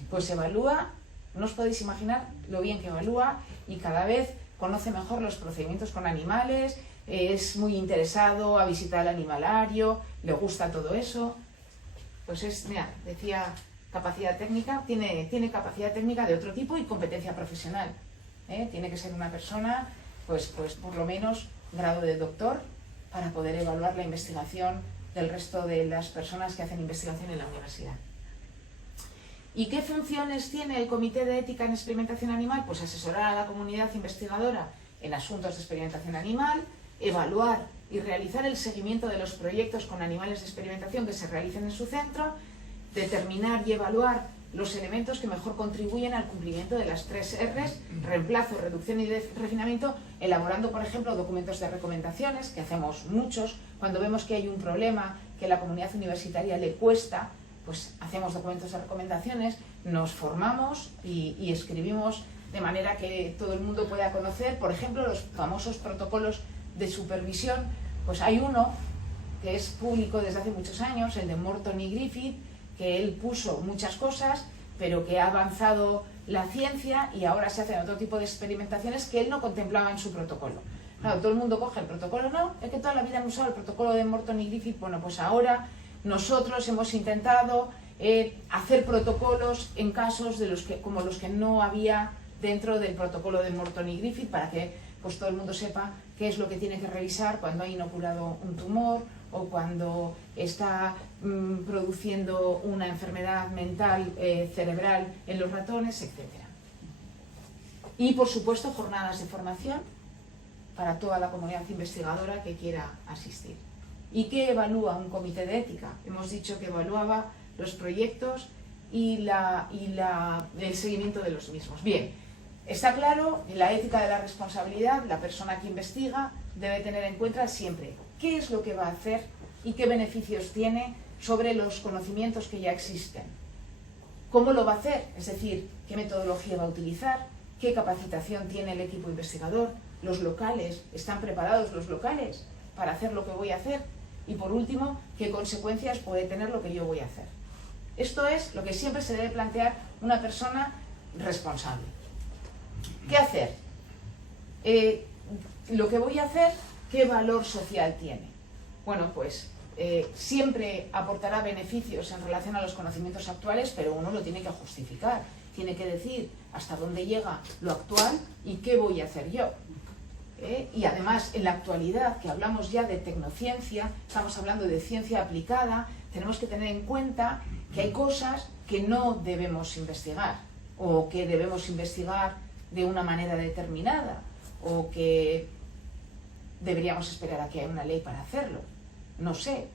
Pues evalúa, no os podéis imaginar lo bien que evalúa y cada vez conoce mejor los procedimientos con animales, es muy interesado a visitar el animalario, le gusta todo eso. Pues es, mira, decía capacidad técnica, tiene capacidad técnica de otro tipo y competencia profesional. Tiene que ser una persona, pues por lo menos grado de doctor, para poder evaluar la investigación del resto de las personas que hacen investigación en la universidad. ¿Y qué funciones tiene el Comité de Ética en Experimentación Animal? Pues asesorar a la comunidad investigadora en asuntos de experimentación animal, evaluar y realizar el seguimiento de los proyectos con animales de experimentación que se realicen en su centro, determinar y evaluar los elementos que mejor contribuyen al cumplimiento de las 3 R's, reemplazo, reducción y refinamiento, elaborando, por ejemplo, documentos de recomendaciones, que hacemos muchos. Cuando vemos que hay un problema que a la comunidad universitaria le cuesta, pues hacemos documentos de recomendaciones, nos formamos y escribimos de manera que todo el mundo pueda conocer, por ejemplo, los famosos protocolos de supervisión. Pues hay uno que es público desde hace muchos años, el de Morton y Griffith, que él puso muchas cosas, pero que ha avanzado la ciencia y ahora se hacen otro tipo de experimentaciones que él no contemplaba en su protocolo. Claro, todo el mundo coge el protocolo, no, es que toda la vida han usado el protocolo de Morton y Griffith. Bueno, pues ahora nosotros hemos intentado hacer protocolos en casos de como los que no había dentro del protocolo de Morton y Griffith, para que pues todo el mundo sepa qué es lo que tiene que revisar cuando ha inoculado un tumor o cuando está produciendo una enfermedad mental cerebral en los ratones, etc. Y, por supuesto, jornadas de formación para toda la comunidad investigadora que quiera asistir. ¿Y qué evalúa un comité de ética? Hemos dicho que evaluaba los proyectos y el seguimiento de los mismos. Bien, está claro, en la ética de la responsabilidad, la persona que investiga debe tener en cuenta siempre qué es lo que va a hacer y qué beneficios tiene sobre los conocimientos que ya existen. ¿Cómo lo va a hacer? Es decir, qué metodología va a utilizar, qué capacitación tiene el equipo investigador, los locales, ¿están preparados los locales para hacer lo que voy a hacer? Y por último, ¿qué consecuencias puede tener lo que yo voy a hacer? Esto es lo que siempre se debe plantear una persona responsable. ¿Qué hacer? Lo que voy a hacer, ¿qué valor social tiene? Bueno, pues siempre aportará beneficios en relación a los conocimientos actuales, pero uno lo tiene que justificar. Tiene que decir hasta dónde llega lo actual y qué voy a hacer yo. Y además, en la actualidad, que hablamos ya de tecnociencia, estamos hablando de ciencia aplicada, tenemos que tener en cuenta que hay cosas que no debemos investigar, o que debemos investigar de una manera determinada, o que deberíamos esperar a que haya una ley para hacerlo. No sé,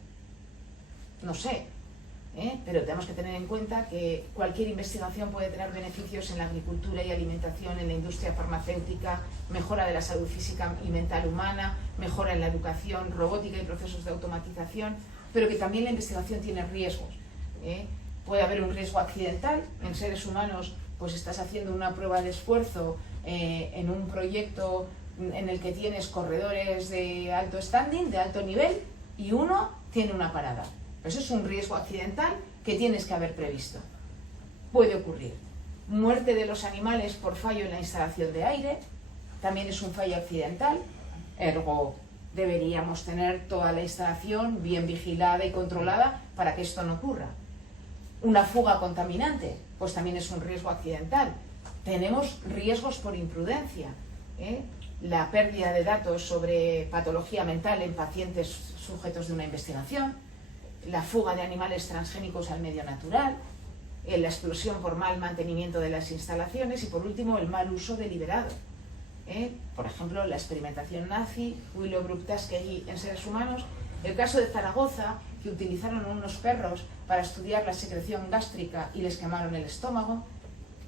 pero tenemos que tener en cuenta que cualquier investigación puede tener beneficios en la agricultura y alimentación, en la industria farmacéutica, mejora de la salud física y mental humana, mejora en la educación, robótica y procesos de automatización, pero que también la investigación tiene riesgos. Puede haber un riesgo accidental. En seres humanos, pues estás haciendo una prueba de esfuerzo en un proyecto en el que tienes corredores de alto standing, de alto nivel, y uno tiene una parada. Eso es un riesgo accidental que tienes que haber previsto. Puede ocurrir. Muerte de los animales por fallo en la instalación de aire, también es un fallo accidental, ergo deberíamos tener toda la instalación bien vigilada y controlada para que esto no ocurra. Una fuga contaminante, pues también es un riesgo accidental. Tenemos riesgos por imprudencia. La pérdida de datos sobre patología mental en pacientes sujetos de una investigación, la fuga de animales transgénicos al medio natural, la explosión por mal mantenimiento de las instalaciones y, por último, el mal uso deliberado. Por ejemplo, la experimentación nazi, Willow-Bruch-Tuskegee en seres humanos, el caso de Zaragoza, que utilizaron unos perros para estudiar la secreción gástrica y les quemaron el estómago,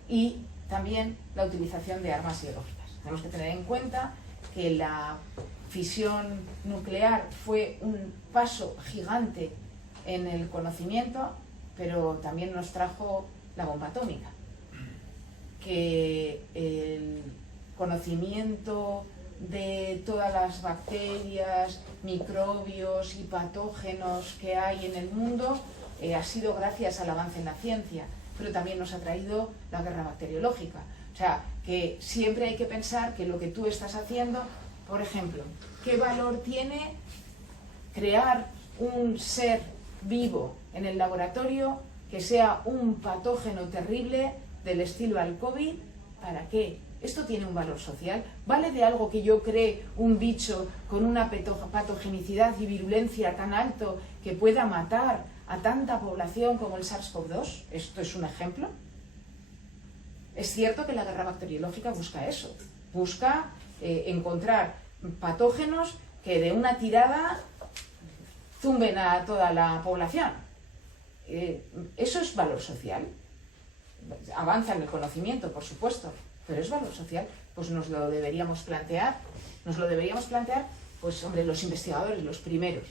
y también la utilización de armas biológicas. Tenemos que tener en cuenta que la fisión nuclear fue un paso gigante en el conocimiento, pero también nos trajo la bomba atómica. Que el conocimiento de todas las bacterias, microbios y patógenos que hay en el mundo ha sido gracias al avance en la ciencia, pero también nos ha traído la guerra bacteriológica. O sea, que siempre hay que pensar que lo que tú estás haciendo, por ejemplo, ¿qué valor tiene crear un ser vivo en el laboratorio que sea un patógeno terrible del estilo al COVID? ¿Para qué? Esto tiene un valor social. ¿Vale de algo que yo cree un bicho con una patogenicidad y virulencia tan alto que pueda matar a tanta población como el SARS-CoV-2? Esto es un ejemplo. Es cierto que la guerra bacteriológica busca eso. Busca encontrar patógenos que de una tirada zumben a toda la población. Eso es valor social. Avanza en el conocimiento, por supuesto, pero es valor social. Pues nos lo deberíamos plantear, pues hombre, los investigadores, los primeros,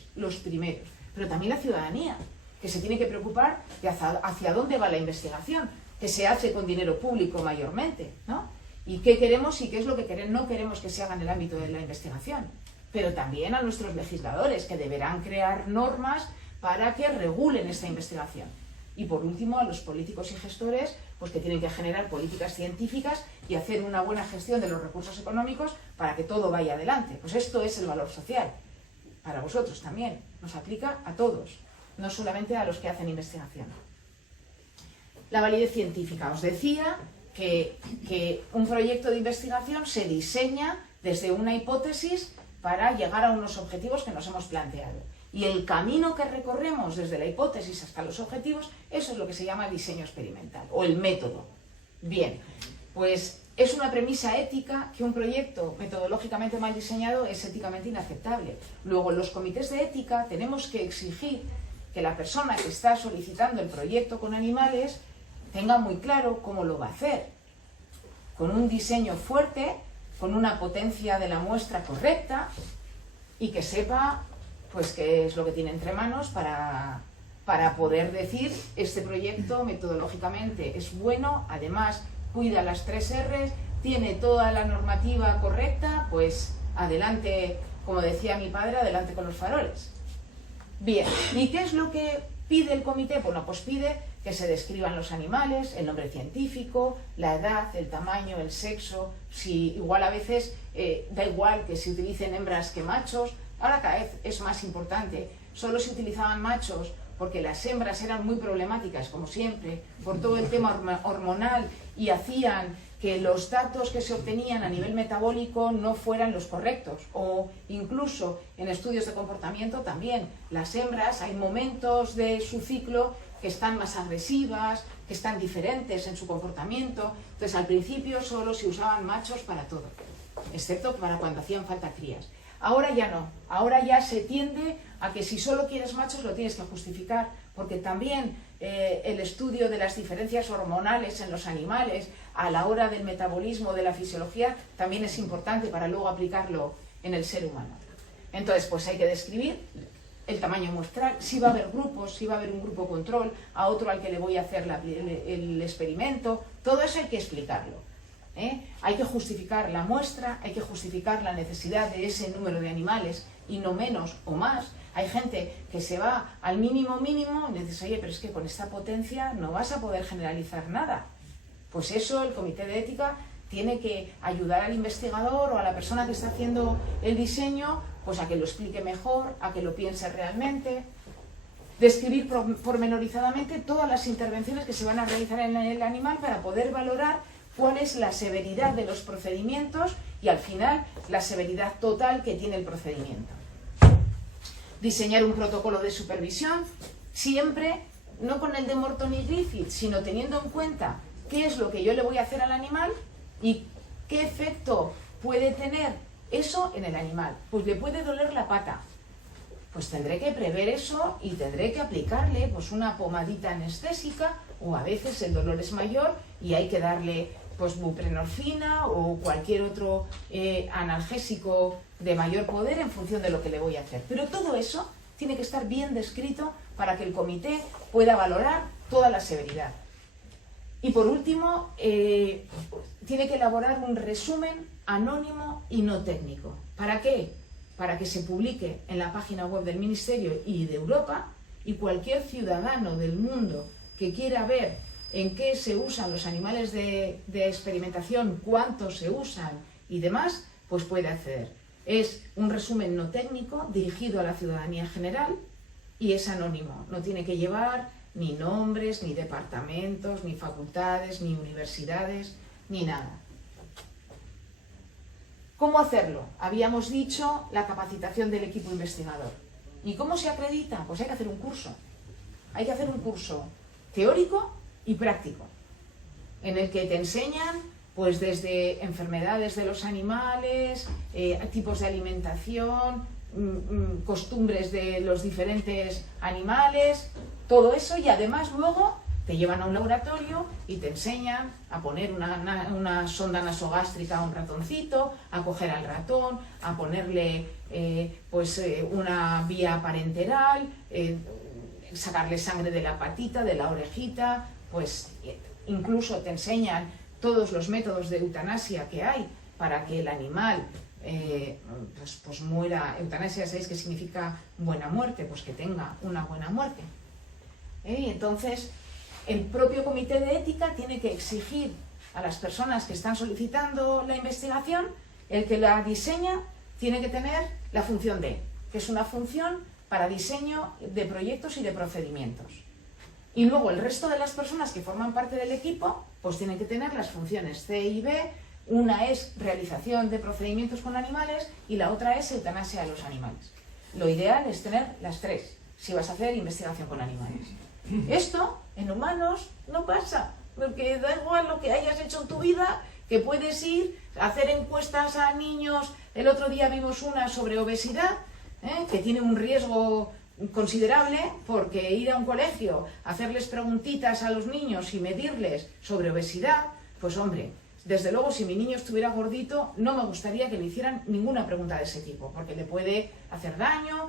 pero también la ciudadanía, que se tiene que preocupar de hacia dónde va la investigación, que se hace con dinero público mayormente, ¿no? Y qué queremos y qué es lo que no queremos que se haga en el ámbito de la investigación. Pero también a nuestros legisladores, que deberán crear normas para que regulen esta investigación. Y por último, a los políticos y gestores, pues que tienen que generar políticas científicas y hacer una buena gestión de los recursos económicos para que todo vaya adelante. Pues esto es el valor social. Para vosotros también. Nos aplica a todos, no solamente a los que hacen investigación. La validez científica. Os decía que un proyecto de investigación se diseña desde una hipótesis para llegar a unos objetivos que nos hemos planteado. Y el camino que recorremos desde la hipótesis hasta los objetivos, eso es lo que se llama diseño experimental, o el método. Bien, pues es una premisa ética que un proyecto metodológicamente mal diseñado es éticamente inaceptable. Luego, en los comités de ética tenemos que exigir que la persona que está solicitando el proyecto con animales tenga muy claro cómo lo va a hacer, con un diseño fuerte, con una potencia de la muestra correcta y que sepa pues qué es lo que tiene entre manos para poder decir este proyecto metodológicamente es bueno, además cuida las 3 R's, tiene toda la normativa correcta, pues adelante, como decía mi padre, adelante con los faroles. Bien, ¿y qué es lo que pide el comité? Bueno, pues pide que se describan los animales, el nombre científico, la edad, el tamaño, el sexo, si igual a veces da igual que se utilicen hembras que machos, ahora cada vez es más importante, solo se utilizaban machos porque las hembras eran muy problemáticas, como siempre, por todo el tema hormonal y hacían que los datos que se obtenían a nivel metabólico no fueran los correctos, o incluso en estudios de comportamiento también. Las hembras, hay momentos de su ciclo que están más agresivas, que están diferentes en su comportamiento, entonces al principio solo se usaban machos para todo, excepto para cuando hacían falta crías. Ahora ya no, ahora ya se tiende a que si solo quieres machos lo tienes que justificar, porque también el estudio de las diferencias hormonales en los animales a la hora del metabolismo, de la fisiología, también es importante para luego aplicarlo en el ser humano. Entonces, pues hay que describir el tamaño muestral, si va a haber grupos, si va a haber un grupo control, a otro al que le voy a hacer el experimento, todo eso hay que explicarlo. Hay que justificar la muestra, hay que justificar la necesidad de ese número de animales y no menos o más. Hay gente que se va al mínimo y dices, oye, pero es que con esta potencia no vas a poder generalizar nada. Pues eso el comité de ética tiene que ayudar al investigador o a la persona que está haciendo el diseño pues a que lo explique mejor, a que lo piense realmente. Describir pormenorizadamente todas las intervenciones que se van a realizar en el animal para poder valorar cuál es la severidad de los procedimientos y al final la severidad total que tiene el procedimiento. Diseñar un protocolo de supervisión, siempre no con el de Morton y Griffith, sino teniendo en cuenta qué es lo que yo le voy a hacer al animal y qué efecto puede tener eso en el animal. Pues le puede doler la pata, pues tendré que prever eso y tendré que aplicarle pues una pomadita anestésica, o a veces el dolor es mayor y hay que darle pues buprenorfina o cualquier otro analgésico de mayor poder en función de lo que le voy a hacer. Pero todo eso tiene que estar bien descrito para que el comité pueda valorar toda la severidad. Y por último, tiene que elaborar un resumen anónimo y no técnico. ¿Para qué? Para que se publique en la página web del Ministerio y de Europa, y cualquier ciudadano del mundo que quiera ver en qué se usan los animales de experimentación, cuántos se usan y demás, pues puede acceder. Es un resumen no técnico dirigido a la ciudadanía general y es anónimo. No tiene que llevar ni nombres, ni departamentos, ni facultades, ni universidades, ni nada. ¿Cómo hacerlo? Habíamos dicho la capacitación del equipo investigador. ¿Y cómo se acredita? Pues hay que hacer un curso. Hay que hacer un curso teórico y práctico, en el que te enseñan pues desde enfermedades de los animales, tipos de alimentación, costumbres de los diferentes animales, todo eso, y además luego te llevan a un laboratorio y te enseñan a poner una sonda nasogástrica a un ratoncito, a coger al ratón, a ponerle una vía parenteral, sacarle sangre de la patita, de la orejita, pues incluso te enseñan todos los métodos de eutanasia que hay para que el animal pues muera. Eutanasia, ¿sabéis qué significa buena muerte? Pues que tenga una buena muerte. Y entonces el propio comité de ética tiene que exigir a las personas que están solicitando la investigación, el que la diseña tiene que tener la función D, que es una función para diseño de proyectos y de procedimientos. Y luego el resto de las personas que forman parte del equipo pues tienen que tener las funciones C y B. Una es realización de procedimientos con animales y la otra es eutanasia de los animales. Lo ideal es tener las tres si vas a hacer investigación con animales. Esto en humanos no pasa, porque da igual lo que hayas hecho en tu vida, que puedes ir a hacer encuestas a niños. El otro día vimos una sobre obesidad, que tiene un riesgo considerable, porque ir a un colegio, hacerles preguntitas a los niños y medirles sobre obesidad, pues hombre, desde luego si mi niño estuviera gordito no me gustaría que le hicieran ninguna pregunta de ese tipo, porque le puede hacer daño,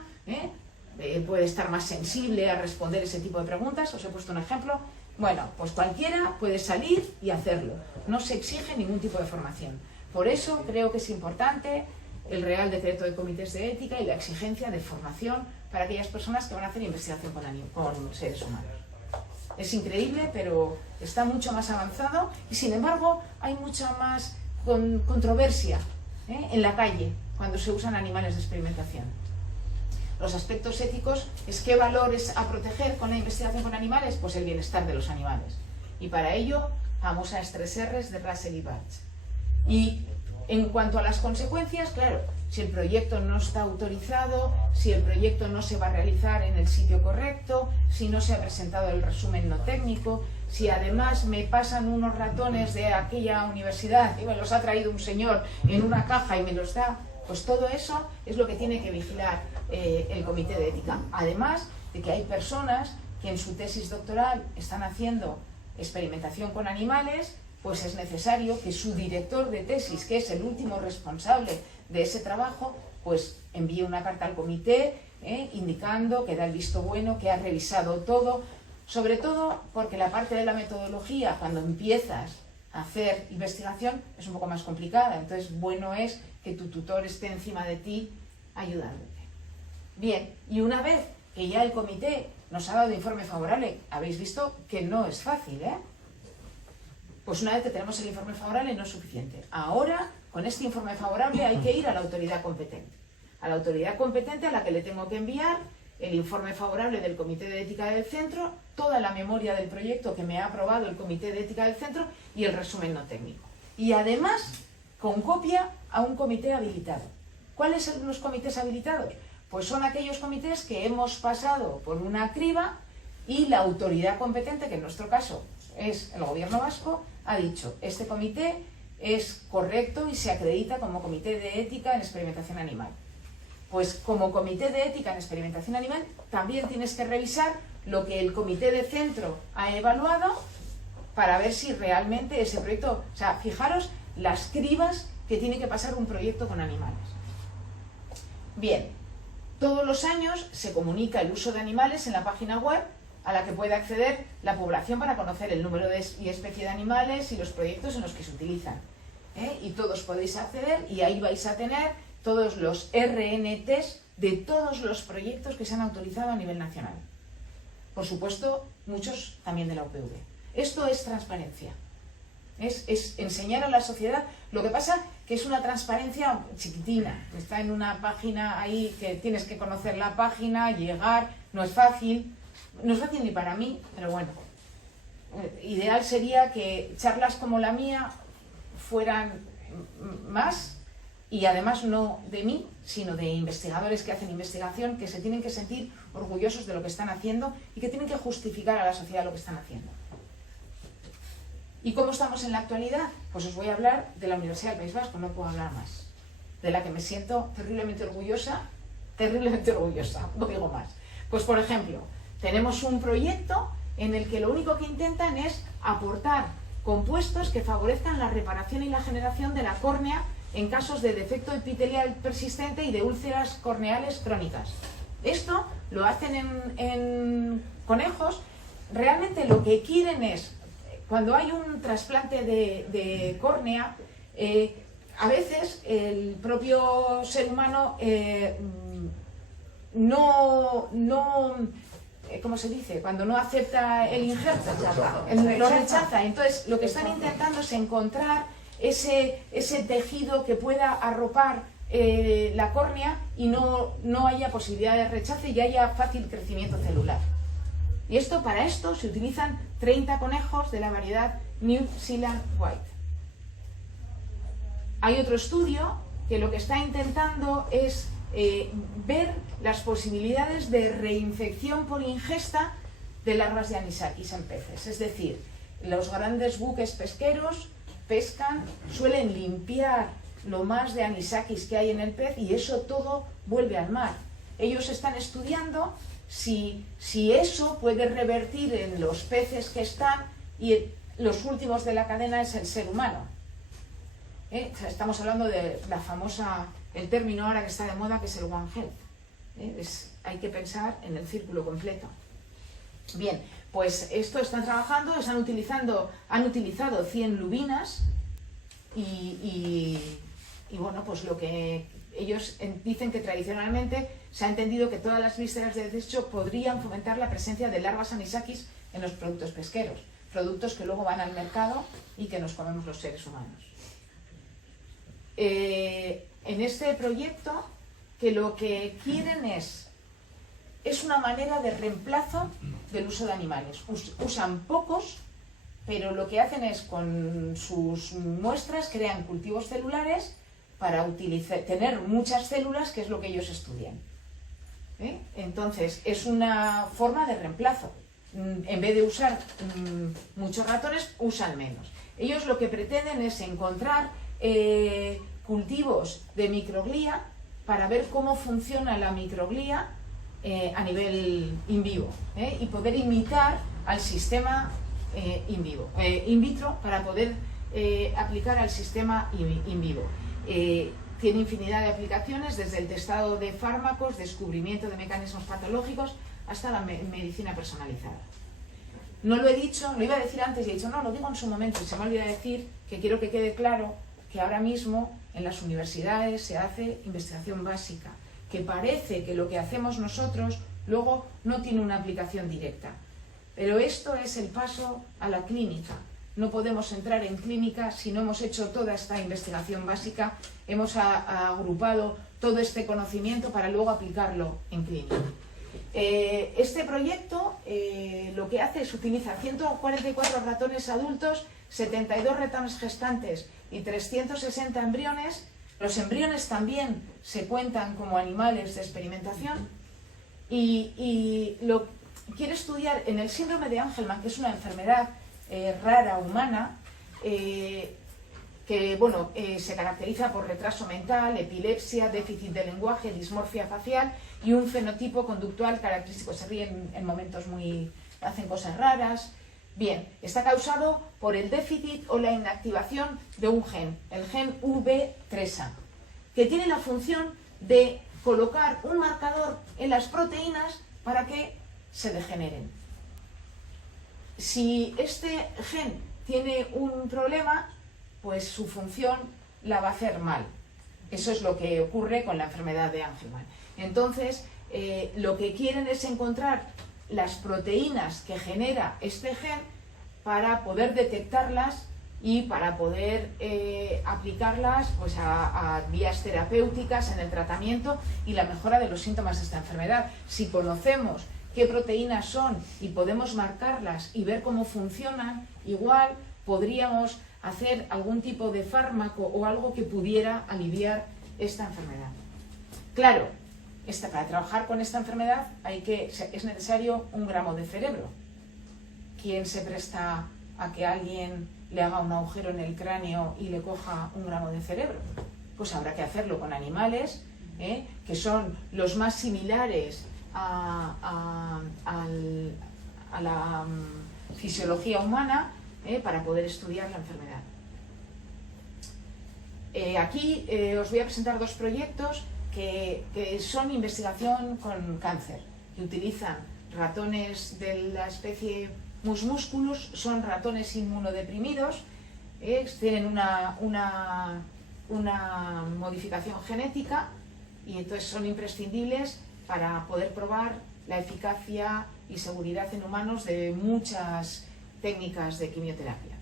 puede estar más sensible a responder ese tipo de preguntas. Os he puesto un ejemplo. Bueno, pues cualquiera puede salir y hacerlo, no se exige ningún tipo de formación. Por eso creo que es importante el Real Decreto de Comités de Ética y la exigencia de formación para aquellas personas que van a hacer investigación con seres humanos. Es increíble, pero está mucho más avanzado y sin embargo hay mucha más controversia en la calle cuando se usan animales de experimentación. Los aspectos éticos es qué valores a proteger con la investigación con animales, pues el bienestar de los animales. Y para ello, famosas 3 R's de Russell y Barthes. Y en cuanto a las consecuencias, claro, si el proyecto no está autorizado, si el proyecto no se va a realizar en el sitio correcto, si no se ha presentado el resumen no técnico, si además me pasan unos ratones de aquella universidad y me los ha traído un señor en una caja y me los da, pues todo eso es lo que tiene que vigilar el Comité de Ética. Además de que hay personas que en su tesis doctoral están haciendo experimentación con animales, pues es necesario que su director de tesis, que es el último responsable de ese trabajo, pues envíe una carta al comité indicando que da el visto bueno, que ha revisado todo, sobre todo porque la parte de la metodología, cuando empiezas a hacer investigación, es un poco más complicada. Entonces, bueno es que tu tutor esté encima de ti ayudándote. Bien, y una vez que ya el comité nos ha dado informe favorable, habéis visto que no es fácil, Pues una vez que tenemos el informe favorable no es suficiente. Ahora, con este informe favorable hay que ir a la autoridad competente. A la autoridad competente a la que le tengo que enviar el informe favorable del Comité de Ética del Centro, toda la memoria del proyecto que me ha aprobado el Comité de Ética del Centro y el resumen no técnico. Y además, con copia a un comité habilitado. ¿Cuáles son los comités habilitados? Pues son aquellos comités que hemos pasado por una criba y la autoridad competente, que en nuestro caso es el Gobierno vasco, ha dicho: este comité es correcto y se acredita como Comité de Ética en Experimentación Animal. Pues como Comité de Ética en Experimentación Animal también tienes que revisar lo que el Comité de Centro ha evaluado para ver si realmente ese proyecto... O sea, fijaros las cribas que tiene que pasar un proyecto con animales. Bien, todos los años se comunica el uso de animales en la página web a la que puede acceder la población para conocer el número y especie de animales y los proyectos en los que se utilizan. Y todos podéis acceder y ahí vais a tener todos los RNTs de todos los proyectos que se han autorizado a nivel nacional. Por supuesto, muchos también de la UPV. Esto es transparencia. Es enseñar a la sociedad. Lo que pasa que es una transparencia chiquitina. Está en una página ahí que tienes que conocer la página, llegar, no es fácil. No es fácil ni para mí, pero bueno. Ideal sería que charlas como la mía fueran más, y además no de mí, sino de investigadores que hacen investigación, que se tienen que sentir orgullosos de lo que están haciendo y que tienen que justificar a la sociedad lo que están haciendo. ¿Y cómo estamos en la actualidad? Pues os voy a hablar de la Universidad del País Vasco, no puedo hablar más. De la que me siento terriblemente orgullosa, no digo más. Pues por ejemplo, tenemos un proyecto en el que lo único que intentan es aportar compuestos que favorezcan la reparación y la generación de la córnea en casos de defecto epitelial persistente y de úlceras corneales crónicas. Esto lo hacen en conejos. Realmente lo que quieren es, cuando hay un trasplante de córnea, a veces el propio ser humano ¿cómo se dice? Cuando no acepta el injerto, lo rechaza. Entonces, lo que están intentando es encontrar ese tejido que pueda arropar la córnea y no haya posibilidad de rechazo y haya fácil crecimiento celular. Y para esto se utilizan 30 conejos de la variedad New Zealand White. Hay otro estudio que lo que está intentando es ver las posibilidades de reinfección por ingesta de larvas de anisakis en peces. Es decir, los grandes buques pesqueros pescan, suelen limpiar lo más de anisakis que hay en el pez y eso todo vuelve al mar. Ellos están estudiando si eso puede revertir en los peces que están y los últimos de la cadena es el ser humano. Estamos hablando de la famosa, el término ahora que está de moda, que es el One Health. Hay que pensar en el círculo completo. Bien, pues esto están trabajando, han utilizado 100 lubinas y bueno, pues lo que ellos dicen que tradicionalmente se ha entendido que todas las vísceras de desecho podrían fomentar la presencia de larvas anisakis en los productos pesqueros, productos que luego van al mercado y que nos comemos los seres humanos. En este proyecto, que lo que quieren es una manera de reemplazo del uso de animales. Usan pocos, pero lo que hacen es con sus muestras crean cultivos celulares para tener muchas células, que es lo que ellos estudian. Entonces, es una forma de reemplazo. En vez de usar muchos ratones, usan menos. Ellos lo que pretenden es encontrar cultivos de microglía para ver cómo funciona la microglía a nivel in vivo y poder imitar al sistema in vitro para poder aplicar al sistema in vivo. Tiene infinidad de aplicaciones, desde el testado de fármacos, descubrimiento de mecanismos patológicos, hasta la medicina personalizada. No lo he dicho, lo iba a decir antes y he dicho, no, lo digo en su momento, y se me olvida decir que quiero que quede claro que ahora mismo en las universidades se hace investigación básica, que parece que lo que hacemos nosotros luego no tiene una aplicación directa. Pero esto es el paso a la clínica. No podemos entrar en clínica si no hemos hecho toda esta investigación básica, hemos agrupado todo este conocimiento para luego aplicarlo en clínica. Este proyecto lo que hace es utilizar 144 ratones adultos, 72 ratones gestantes y 360 embriones. Los embriones también se cuentan como animales de experimentación y lo quiere estudiar en el síndrome de Angelman, que es una enfermedad rara humana que bueno, se caracteriza por retraso mental, epilepsia, déficit de lenguaje, dismorfia facial y un fenotipo conductual característico. Se ríen en momentos hacen cosas raras. Bien, está causado por el déficit o la inactivación de un gen, el gen V3A, que tiene la función de colocar un marcador en las proteínas para que se degeneren. Si este gen tiene un problema, pues su función la va a hacer mal. Eso es lo que ocurre con la enfermedad de Angelman. Entonces, lo que quieren es encontrar las proteínas que genera este gen para poder detectarlas y para poder aplicarlas pues, a vías terapéuticas en el tratamiento y la mejora de los síntomas de esta enfermedad. Si conocemos qué proteínas son y podemos marcarlas y ver cómo funcionan, igual podríamos hacer algún tipo de fármaco o algo que pudiera aliviar esta enfermedad. Claro, para trabajar con esta enfermedad es necesario 1 gramo de cerebro. ¿Quién se presta a que alguien le haga un agujero en el cráneo y le coja 1 gramo de cerebro? Pues habrá que hacerlo con animales, que son los más similares a la fisiología humana, para poder estudiar la enfermedad. Aquí os voy a presentar 2 proyectos que son investigación con cáncer, que utilizan ratones de la especie Mus musculus, son ratones inmunodeprimidos, tienen una modificación genética y entonces son imprescindibles para poder probar la eficacia y seguridad en humanos de muchas técnicas de quimioterapia.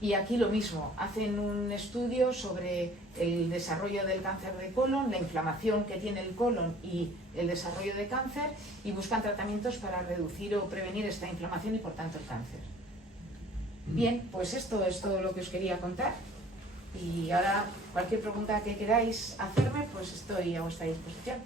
Y aquí lo mismo, hacen un estudio sobre el desarrollo del cáncer de colon, la inflamación que tiene el colon y el desarrollo de cáncer, y buscan tratamientos para reducir o prevenir esta inflamación y por tanto el cáncer. Bien, pues esto es todo lo que os quería contar. Y ahora cualquier pregunta que queráis hacerme, pues estoy a vuestra disposición.